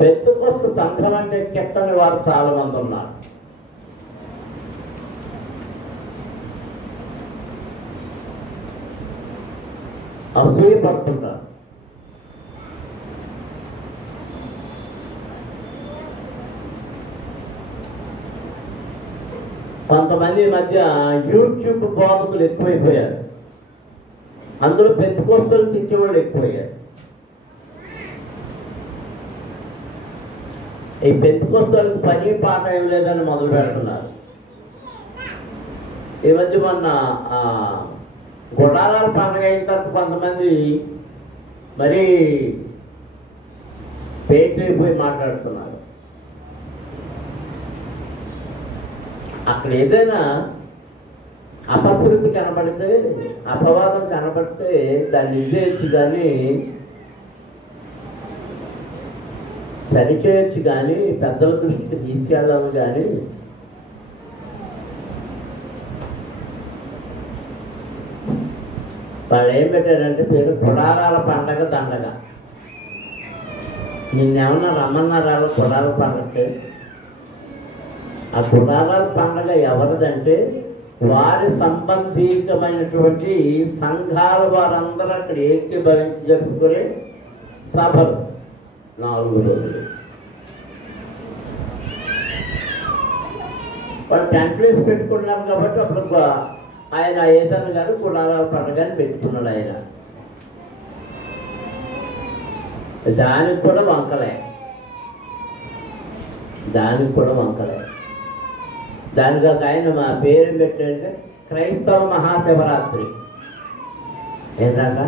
పెద్దకొస్త సంఘం అంటే కెట్టని వారు చాలా మంది ఉన్నారు. అసూయపడుతుంటారు. కొంతమంది మధ్య యూట్యూబ్ బోధకులు ఎక్కువైపోయారు. అందులో పెద్దకొస్తలు తెచ్చేవాళ్ళు ఎక్కువయ్యారు. ఈ పెద్దకొస్తలకు పని పాట ఏం లేదని మొదలు పెడుతున్నారు. ఈ మధ్య మొన్న గుడారాల పండుగ అయిన తర్వాత కొంతమంది మరీ పేటైపోయి మాట్లాడుతున్నారు. అక్కడ ఏదైనా అపశృతి కనబడితే, అపవాదం కనబడితే దాన్ని నిజేయచ్చు, కానీ సరిచేయచ్చు, కానీ పెద్దల దృష్టికి తీసుకెళ్ళాము. కానీ వాళ్ళు ఏం పెట్టారంటే పేరు గుడారాల పండగ దండగ. నిన్నేమన్నా రమ్మన్నారా గుడారాల పండగ? ఆ గుడారాల పండగ ఎవరిదంటే వారి సంబంధికమైనటువంటి సంఘాల వారందరూ అక్కడ ఏకీభవించి జరుపుకునే సభలు 4 రోజులు. వాళ్ళు టెంట్లు వేసి పెట్టుకున్నారు కాబట్టి అప్పుడు ఆయన ఏసన్న గారు గుడారాల పండుగని పెట్టుకున్నాడు. ఆయన దానికి కూడా వంకలే, దానికి ఒక ఆయన మా పేరు పెట్టారంటే క్రైస్తవ మహాశివరాత్రి. ఏంటంట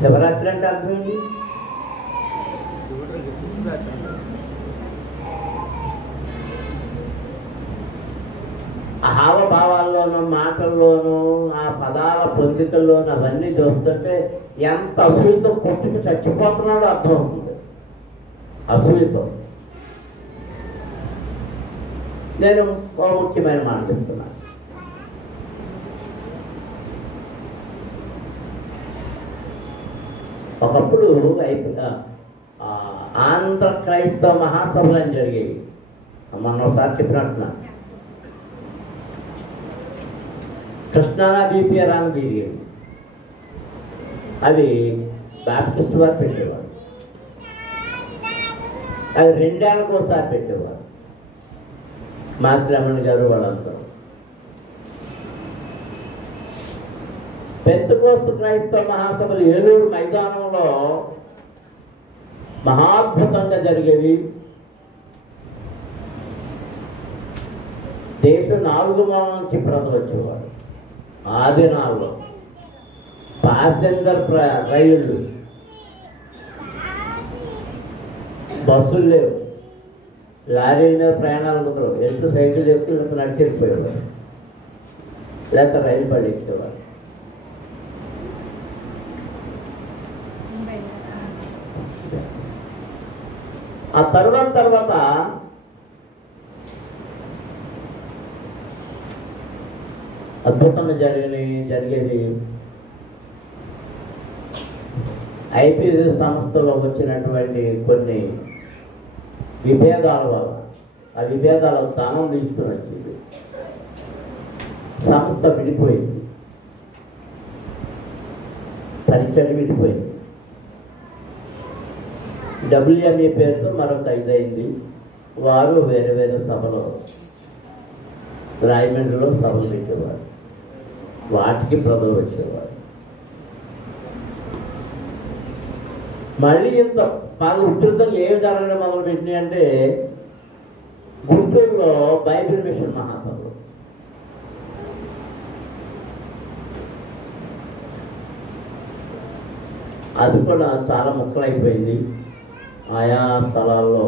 శివరాత్రి అంటే అర్థం ఏంటి? హావభావాల్లోనూ మాటల్లోనూ ఆ పదాల పొందికల్లో అవన్నీ చూస్తుంటే ఎంత అసూయతో కొట్టుకు చచ్చిపోతున్నాడో అర్థమవుతుంది. అసూయతో. నేను ఒక ముఖ్యమైన మాట చెప్తున్నాను. ఒకప్పుడు ఆంధ్ర క్రైస్తవ మహాసభలు అని జరిగేవి. మొన్న ఒకసారి చెప్పినట్టున్నా. కృష్ణానదీ తీరాన్ని తిరిగేవి. అవి బాప్టిస్ట్ వారు పెట్టేవారు. అవి 2 ఏళ్ళకు ఒకసారి పెట్టేవారు. మాసిరమణ గారు వాళ్ళంతా. పెంతెకోస్తు క్రైస్తవ మహాసభలు ఏలూరు మైదానంలో మహాద్భుతంగా జరిగేవి. దేశం 4 మూల నుంచి ప్రజలు వచ్చేవారు. ఆ దినాల్లో ప్యాసింజర్ రైళ్ళు, బస్సులు లేవు, లారీల మీద ప్రయాణాలు కుదరవు. ఎంత సైకిల్ చేసుకుని ఎంత నడిచేసిపోయేవారు, లేకపోతే రైలు పడి ఎక్కేవారు. ఆ తర్వాత అద్భుతంగా జరిగేవి ఐపీసీ సంస్థలో వచ్చినటువంటి కొన్ని విభేదాల వల్ల, ఆ విభేదాలకు ధనం తీసుకుని వచ్చింది. సంస్థ విడిపోయింది, పరిచయం విడిపోయింది. WME పేరుతో మరొక 5 అయింది. వారు వేరే వేరే సభలో, రాయమండ్రిలో సభలు పెట్టేవారు. వాటికి ప్రజలు వచ్చేవారు. మళ్ళీ ఇంత బాగా ఉధృతంగా ఏమి జరగడం మొదలుపెట్టినాయి అంటే గుంటూరులో బైబిల్ మిషన్ మహాసభలు. అది కూడా చాలా ముక్కలైపోయింది. ఆయా స్థలాల్లో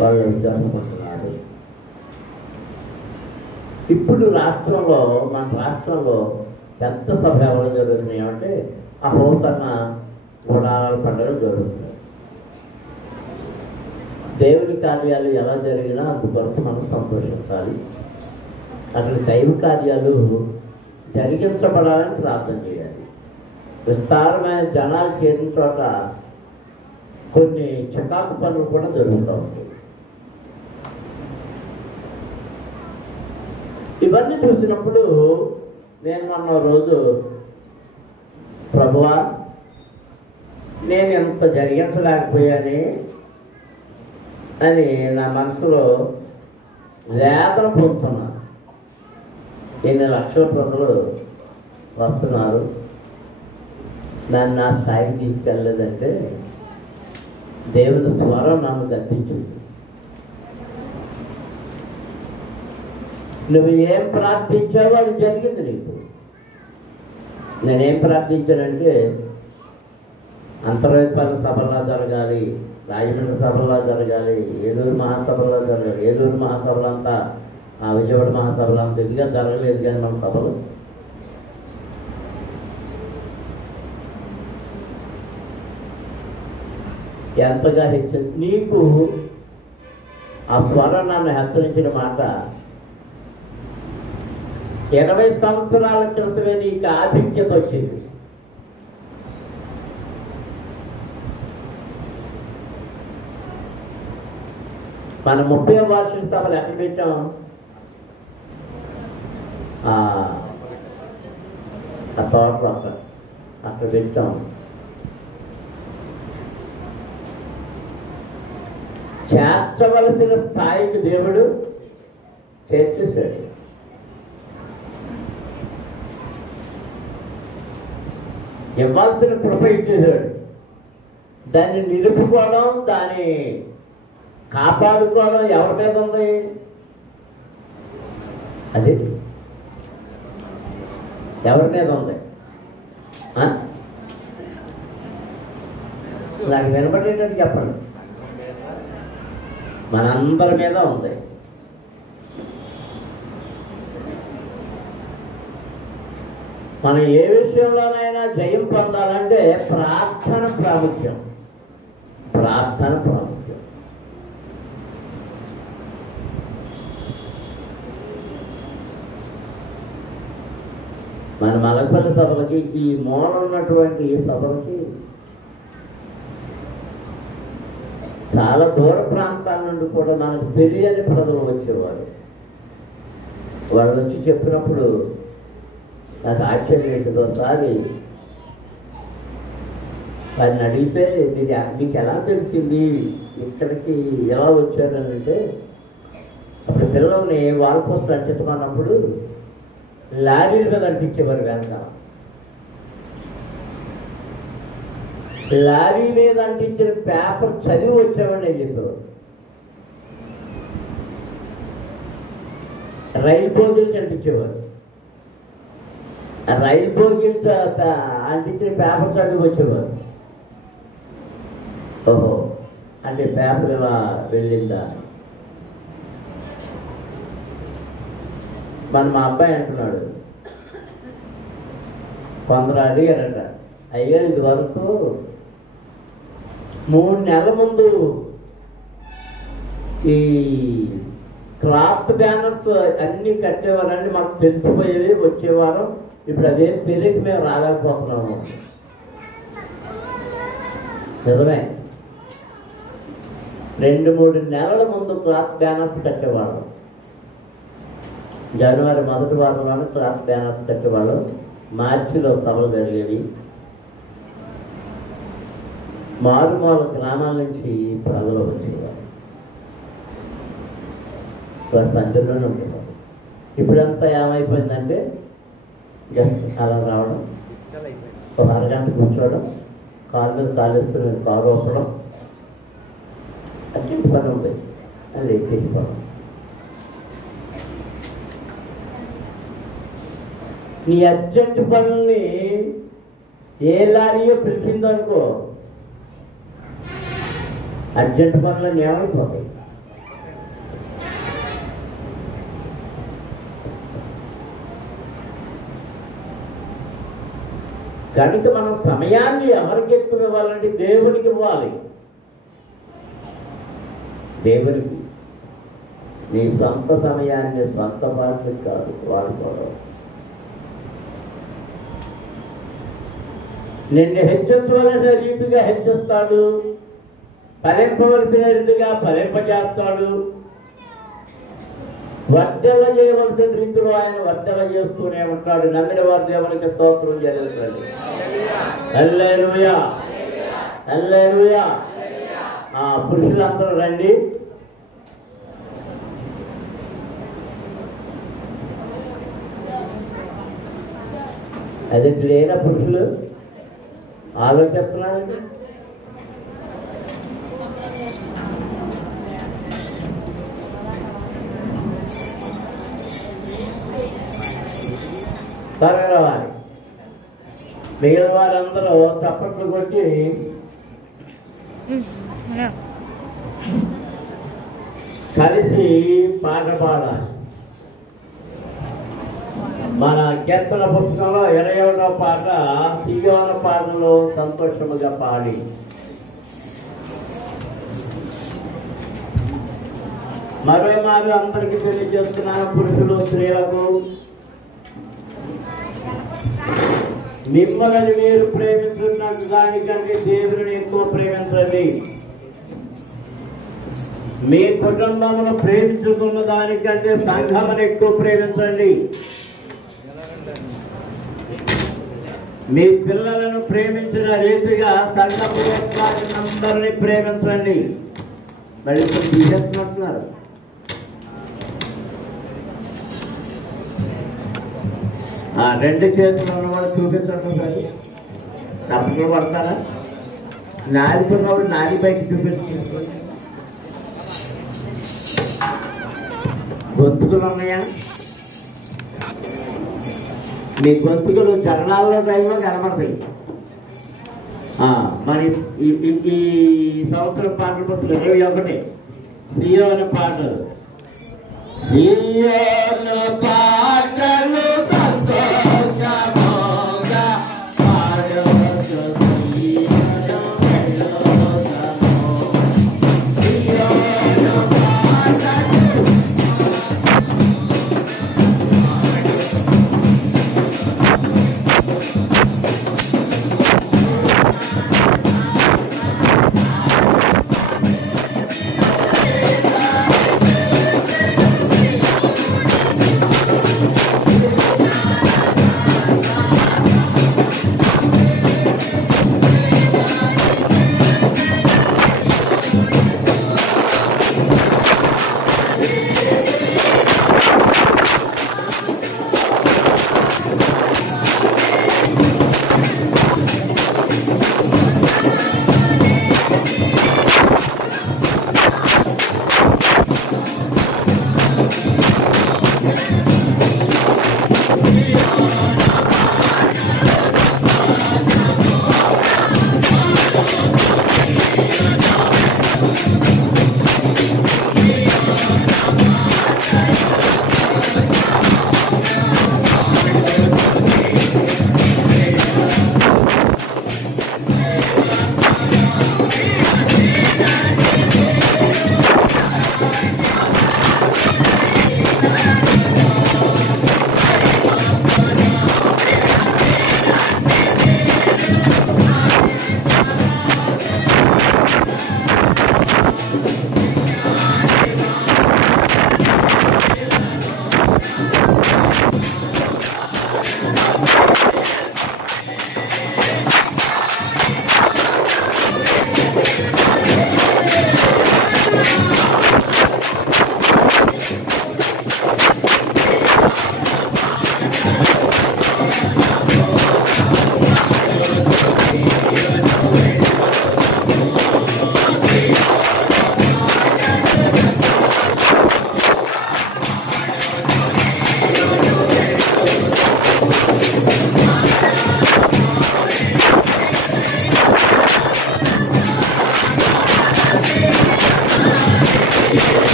వాళ్ళు జరుపుకుంటున్నారు. ఇప్పుడు రాష్ట్రంలో, మన రాష్ట్రంలో పెద్ద సభ ఎవరు జరుగుతున్నాయి అంటే ఆ హోసన్న గుడాల పండుగలు జరుగుతున్నాయి. దేవుని కార్యాలు ఎలా జరిగినా అందుకొరకు మనం సంతోషించాలి. అక్కడ దైవ కార్యాలు జరిగించబడాలని ప్రార్థన చేయాలి. విస్తారమైన జనాలు చేరిన చోట కొన్ని చికాకు పనులు కూడా జరుగుతూ ఉంటాయి. ఇవన్నీ చూసినప్పుడు నేను మొన్న రోజు, ప్రభువా నేను ఎంత జరిగించలేకపోయాని అని నా మనసులో వేదన పొందుతున్నా. ఎన్ని లక్షల ప్రజలు వస్తున్నారు, నన్ను నా స్థాయికి తీసుకెళ్ళలేదంటే దేవుని స్వరం నన్ను గర్తించింది. నువ్వు ఏం ప్రార్థించావో అది జరిగింది నీకు. నేనేం ప్రార్థించానంటే అంతర్వేదపల్లి సభలా జరగాలి, రాజమండ్రి సభలా జరగాలి, ఏలూరు మహాసభలా జరగాలి. ఏలూరు మహాసభలు అంతా, ఆ విజయవాడ మహాసభలు అంత ఇదిగా జరగలేదు కానీ మన సభలు ఎంతగా నీకు ఆ స్వరం నన్ను హెచ్చరించిన మాట 20 సంవత్సరాల క్రితమే నీకు ఆధిక్యత వచ్చింది. మన 30వ వార్షిక సభలు ఎక్కడ పెట్టాం? ఆ తోటలో అక్కడ పెట్టాం. చేర్చవలసిన స్థాయికి దేవుడు చేర్చేశాడు. ఇవ్వాల్సిన కృప ఇచ్చేశాడు. దాన్ని నిలుపుకోవడం, దాన్ని కాపాడుకోవడం ఎవరి మీద ఉంది? అది ఎవరి మీద ఉంది? నాకు వినపడేటట్టు చెప్పండి. మనందరి మీద ఉంది. మనం ఏ విషయంలోనైనా జయం పొందాలంటే ప్రార్థన ప్రాముఖ్యం. ప్రార్థన ప్రాముఖ్యం. మన మలకపల్లి సభలకి, ఈ మూల ఉన్నటువంటి ఈ సభలకి చాలా దూర ప్రాంతాల నుండి కూడా మనకు తెలియని ప్రజలు వచ్చేవారు. వాళ్ళు వచ్చి చెప్పినప్పుడు నాకు ఆశ్చర్యం వేసింది. ఒకసారి వారిని అడిగితే మీకు ఎలా తెలిసింది ఇక్కడికి ఎలా వచ్చారని అంటే, అప్పుడు పిల్లల్ని వాల్ పోస్ట్ అంటించమన్నప్పుడు లారీల మీద అంటించేవారు కనుక లారీ మీద అంటించిన పేపర్ చదివి వచ్చామని నేను చెప్పేవారు. రైలు బోగీలు అంటించేవారు. ఆ రైలు బోగీలు అంటించిన పేపర్ చదివి వచ్చేవారు. ఓహో, అంటే పేపర్ ఇలా వెళ్ళిందా. మా అబ్బాయి అంటున్నాడు, కొందరు అడిగారట, అయ్యా ఇది వరకు 3 నెలల ముందు ఈ క్లాత్ బ్యానర్స్ అన్నీ కట్టేవారండి, మాకు తెలిసిపోయేవి వచ్చేవారు, ఇప్పుడు అదేం తెలియక మేము రాలేకపోతున్నాము. నిజమే, 2-3 నెలల ముందు క్లాత్ బ్యానర్స్ కట్టేవాళ్ళం. జనవరి 1వ వారంలోనే క్లాత్ బ్యానర్స్ కట్టేవాళ్ళు. మార్చిలో సభలు జరిగేవి. మారుమూల గ్రామాల నుంచి ప్రజలు వచ్చేవారు. వారి పంచంలోనే ఉండేవారు. ఇప్పుడంతా ఏమైపోయిందంటే జస్ట్ అలా రావడం, ఒక అరగంట కూర్చోవడం, కారు మీద కాలేసుకుని కారు ఒప్పడం, అర్జెంట్ పని ఉంటుంది అని లేచేసిపోవడం. నీ అర్జెంట్ పనుల్ని ఏ లారీయో పిలిచిందనుకో, అర్జెంట్ పనులన్నీ ఏమైపోతాయి. కనుక మనం సమయాన్ని ఎవరికి ఎక్కువ ఇవ్వాలంటే దేవునికి ఇవ్వాలి. దేవునికి. నీ సొంత సమయాన్ని సొంత బాధ్యత కాదు వాడుకోవడం. నిన్ను హెచ్చరించవలసిన రీతిగా హెచ్చిస్తాడు, ఫలింపవలసిన రీతిగా ఫలింపజేస్తాడు, వర్ధల చేయవలసిన రీతిలో ఆయన వర్ధల చేస్తూనే ఉంటాడు. నమ్మిన వారి దేవునికి స్తోత్రం జరుగుతుంది. హల్లెలూయా, హల్లెలూయా. పురుషులందరూ రండి. అది లేనా పురుషులు ఆలోచిస్తున్నారు. త్వరగా వారి మిగిలిన వారందరూ చప్పట్లు కొట్టి కలిసి పాట పాడాలి. మన కీర్తన పుస్తకంలో 21వ పాట సీయోను పాటలో సంతోషముగా పాడి. మరోమారు అందరికీ తెలియజేస్తున్నాను, పురుషులు స్త్రీలకు, మిమ్మల్ని మీరు ప్రేమించున్న దానికంటే దేవుని ఎక్కువ ప్రేమించండి. మీ కుటుంబమును ప్రేమించుకున్న దానికంటే సంఘమును ఎక్కువ ప్రేమించండి. మీ పిల్లలను ప్రేమించిన రీతిగా సంఘము అందరినీ ప్రేమించండి. మరి ఇప్పుడు తీసేస్తున్నారు. రెండు చేతులను కూడా చూపించడం సరే తప్పకుండా పడతారా? నాలుగున్నప్పుడు నాది పైకి చూపించుకోండి. గొంతుకులు ఉన్నాయా? మీ గొంతుకులు చరణాల్లో టైంలో కనబడతాయి. మరి ఈ సంవత్సరం పాటల పుస్తకం 21 సీయోను పాటలు. సీయోను పాటలు సంతోషము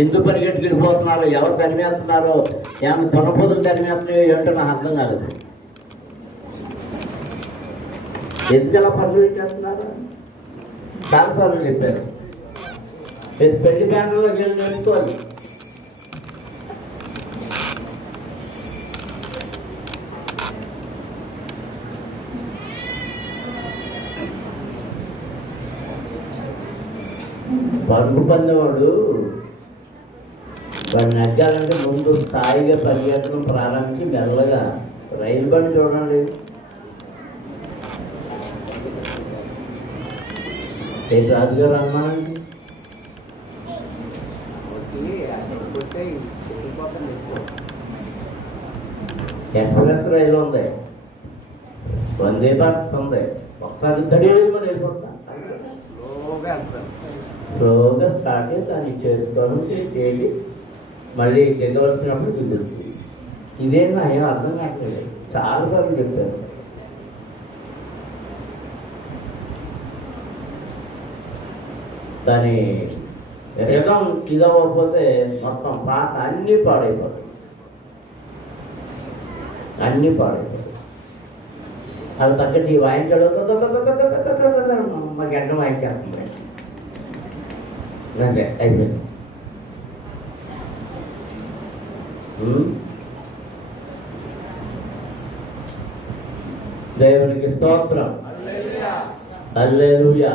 ఎందుకు పరిగెట్టుకెళ్ళిపోతున్నారో, ఎవరు తరిమేస్తున్నారో, ఏమైనా తొనపోతులు తరిమేస్తున్నాయో ఏంటో నాకు అర్థం కాలేదు. ఎందుకు ఎలా పరిగెట్టేస్తున్నారు? చాలాసార్లు చెప్పారు. పెళ్లి బ్యాంకులో వెళ్ళి నేర్చుకోవాలి. పరుగు పందేవాడు వాడు నెగ్గాలంటే ముందు స్థాయిగా పరిగెత్తడం ప్రారంభించి మెల్లగా రైలు బండి చూడండి. ఏ రాజుగారు అన్నానండి, ఎక్స్ప్రెస్ రైలు ఉంది, వందే భారత్ ఉంది, ఒకసారి దడేమని వెళ్ళిపోతా స్లోగా స్టార్ట్ అయ్యి దాన్ని చేసుకోవడం చేసి మళ్ళీ చెందవలసినప్పుడు దిగుతుంది. ఇదేనా ఏం అర్థం కావట్లేదు. చాలాసార్లు చెప్పారు. దాని రిధం ఇదవ్వకపోతే మొత్తం పాట అన్నీ పాడైపోతాయి. అది తగ్గట్టు ఈ వాయించడం మా గంట వాయించేస్తుంది. అంతే అయిపోయింది. దేవునికి స్తోత్రం. హల్లెలూయా.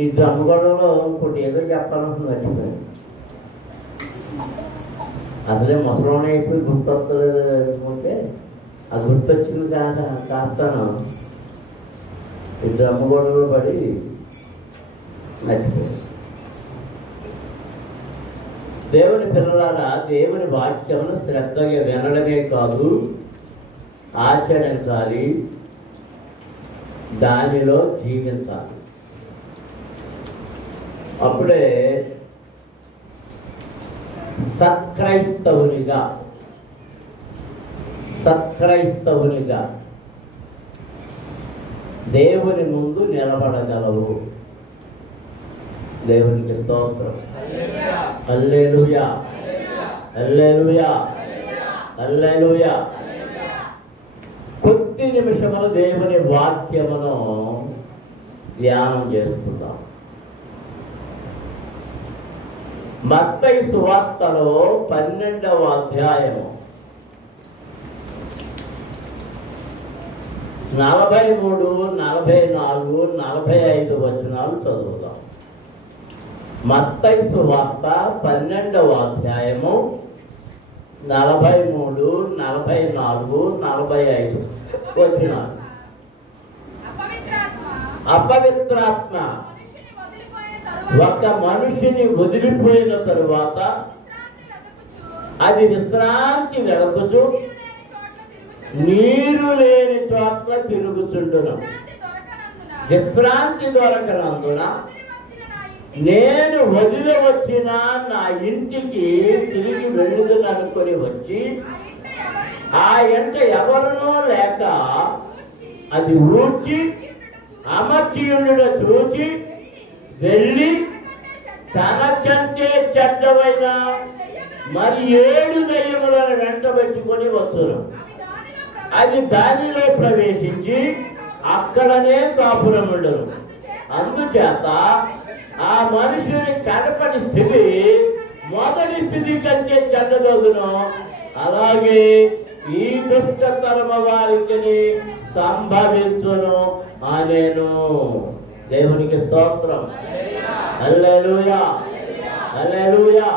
ఈ డ్రమ్గొడవలో ఇంకోటి ఏదో చెప్పాలనుకుంది మర్చిపోయింది. అసలే ముసలోనే అయిపోయి గుర్తొస్తలేదు అనుకుంటే ఆ గుర్తొచ్చింది కాస్తాను ఈ డ్రమ్గొడవలో పడి మర్చిపోయింది. దేవుని పిల్లలారా, దేవుని వాక్యమును శ్రద్ధగా వినడమే కాదు, ఆచరించాలి, దానిలో జీవించాలి. అప్పుడే సత్క్రైస్తవునిగా దేవుని ముందు నిలబడగలవు. దేవునికి స్తోత్రం. హల్లెలూయా, హల్లెలూయా, హల్లెలూయా. కొద్ది నిమిషములు దేవుని వాక్యమును ధ్యానం చేసుకుందాం. మత్తయి సువార్తలో 12వ అధ్యాయము 43, 44, 45 వచనాలు చదువుదాం. మత్తయి సువార్త 12వ అధ్యాయము 43, 44, 45 వచనాలు. అపవిత్రాత్మ ఒక మనిషిని వదిలిపోయిన తరువాత అది విశ్రాంతి వెళకుచు నీరు లేని చోట్ల తిరుగుచుండును. విశ్రాంతి దొరకనందున నేను వదిలి వచ్చిన నా ఇంటికి తిరిగి వెళ్ళుదనుకొని వచ్చి ఆ ఎంట ఎవరినో లేక అది ఊడ్చి అమర్చియుండుట చూచి వెళ్ళి తనకంటే చెడ్డమైన మరి 7 దయ్యములను వెంట పెట్టుకొని వస్తును. అది దానిలో ప్రవేశించి అక్కడనే కాపురం ఉండరు. అందుచేత ఆ మనుషుని కడపని స్థితి మొదటి స్థితి కంటే చెడ్డదగును. అలాగే ఈ దుష్టతరమ వారికి సంభవించును అనేను. దేవునికి స్తోత్రం. హల్లెలూయా, హల్లెలూయా.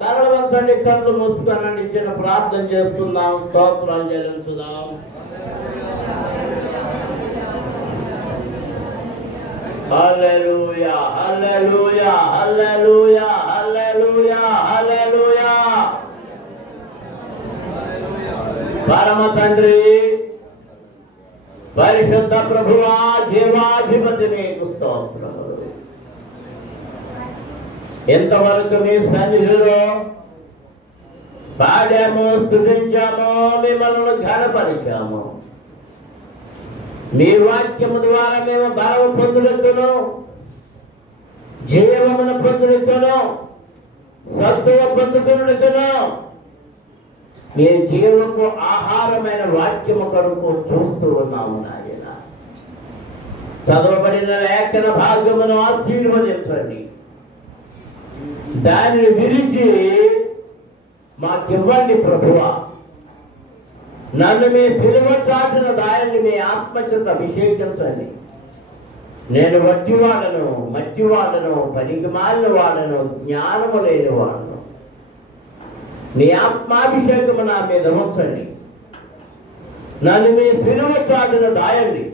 కళ్ళు వంచండి, కళ్ళు మూసుకొనండి. చిన్న ప్రార్థన చేసుకుందాం, స్తోత్రాలు చెల్లించుదాం. హల్లెలూయా, హల్లెలూయా, హల్లెలూయా, హల్లెలూయా, హల్లెలూయా. పరమ తండ్రి, పరిశుద్ధ ప్రభువా, జీవాధిపతి నీకు స్తోత్రములు. ఎంతవరకు మీ సన్నిధిలో పాడాము, స్తుతించాము, మిమ్మల్ని ఘనపరిచాము. మీ వాక్యము ద్వారా మేము బలము పొందులుతును, జీవమును పొందులుతును, సత్తువ పొందుకునుడుతును. మీ జీవకు ఆహారమైన వాక్యము కొరకు చూస్తూ ఉన్నాము నాయన. చదవబడిన లేఖన భాగమును ఆశీర్వదించండి. దానిని విరిచి మాకివ్వండి ప్రభువా. నన్ను మీ సిలువ చాటున దాన్ని మీ ఆత్మచేత అభిషేకించండి. నేను వట్టివాడను, మట్టివాడను, పనికి మాలిన వాడను, జ్ఞానము లేని వాడను. నీ ఆత్మాభిషేకము నా మీద ఉంచండి. నన్ను మీ సిలువ చాటున దాయండి.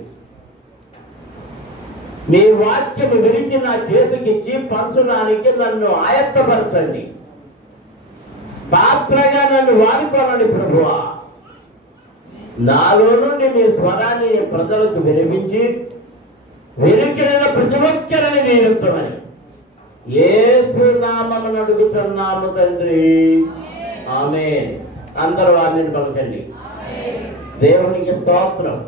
మీ వాక్యము విరిచి నా చేతికిచ్చి పంచడానికి నన్ను ఆయత్తపరచండి. పాత్రగా నన్ను వాడుకోనండి ప్రభువా. నాలో నుండి మీ స్వరాన్ని ప్రజలకు వినిపించి విరికిన ప్రతి ఒక్కరిని దీవించమని యేసు నామమున అడుగుతున్నాము తండ్రి, ఆమేన్. అందరూ ఆమేన్ పలకండి. దేవునికి స్తోత్రం.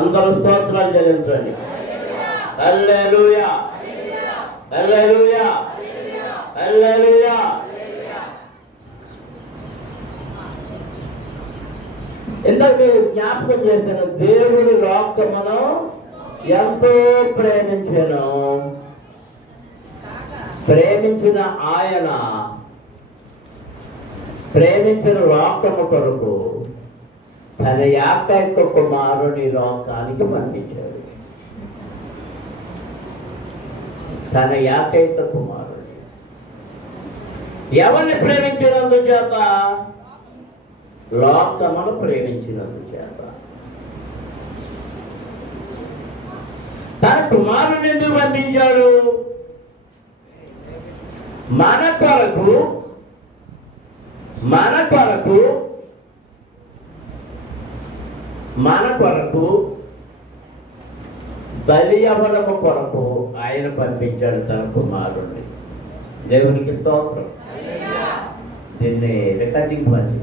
అందరూ స్తోత్రాలు చెల్లించండి. హల్లెలూయా, హల్లెలూయా, హల్లెలూయా. ఇందాక మీరు జ్ఞాపకం చేశాను, దేవుని లోకమును ఎంతో ప్రేమించాను. ప్రేమించిన ఆయన ప్రేమించిన లోకము కొరకు తన ఏకైక కుమారుని లోకానికి పంపించాడు. తన ఏకైక కుమారుని ఎవరిని ప్రేమించినందుచేత? లోకమును ప్రేమించినందుచేత. తన కుమారుని ఎందుకు పంపించాడు? మన కొరకు, మన కొరకు, మన కొరకు బలి అవ్వడము కొరకు ఆయన పంపించాడు తన కుమారుణ్ణి. దేవునికి స్తోత్రం. దీన్ని రికార్డింగ్ పని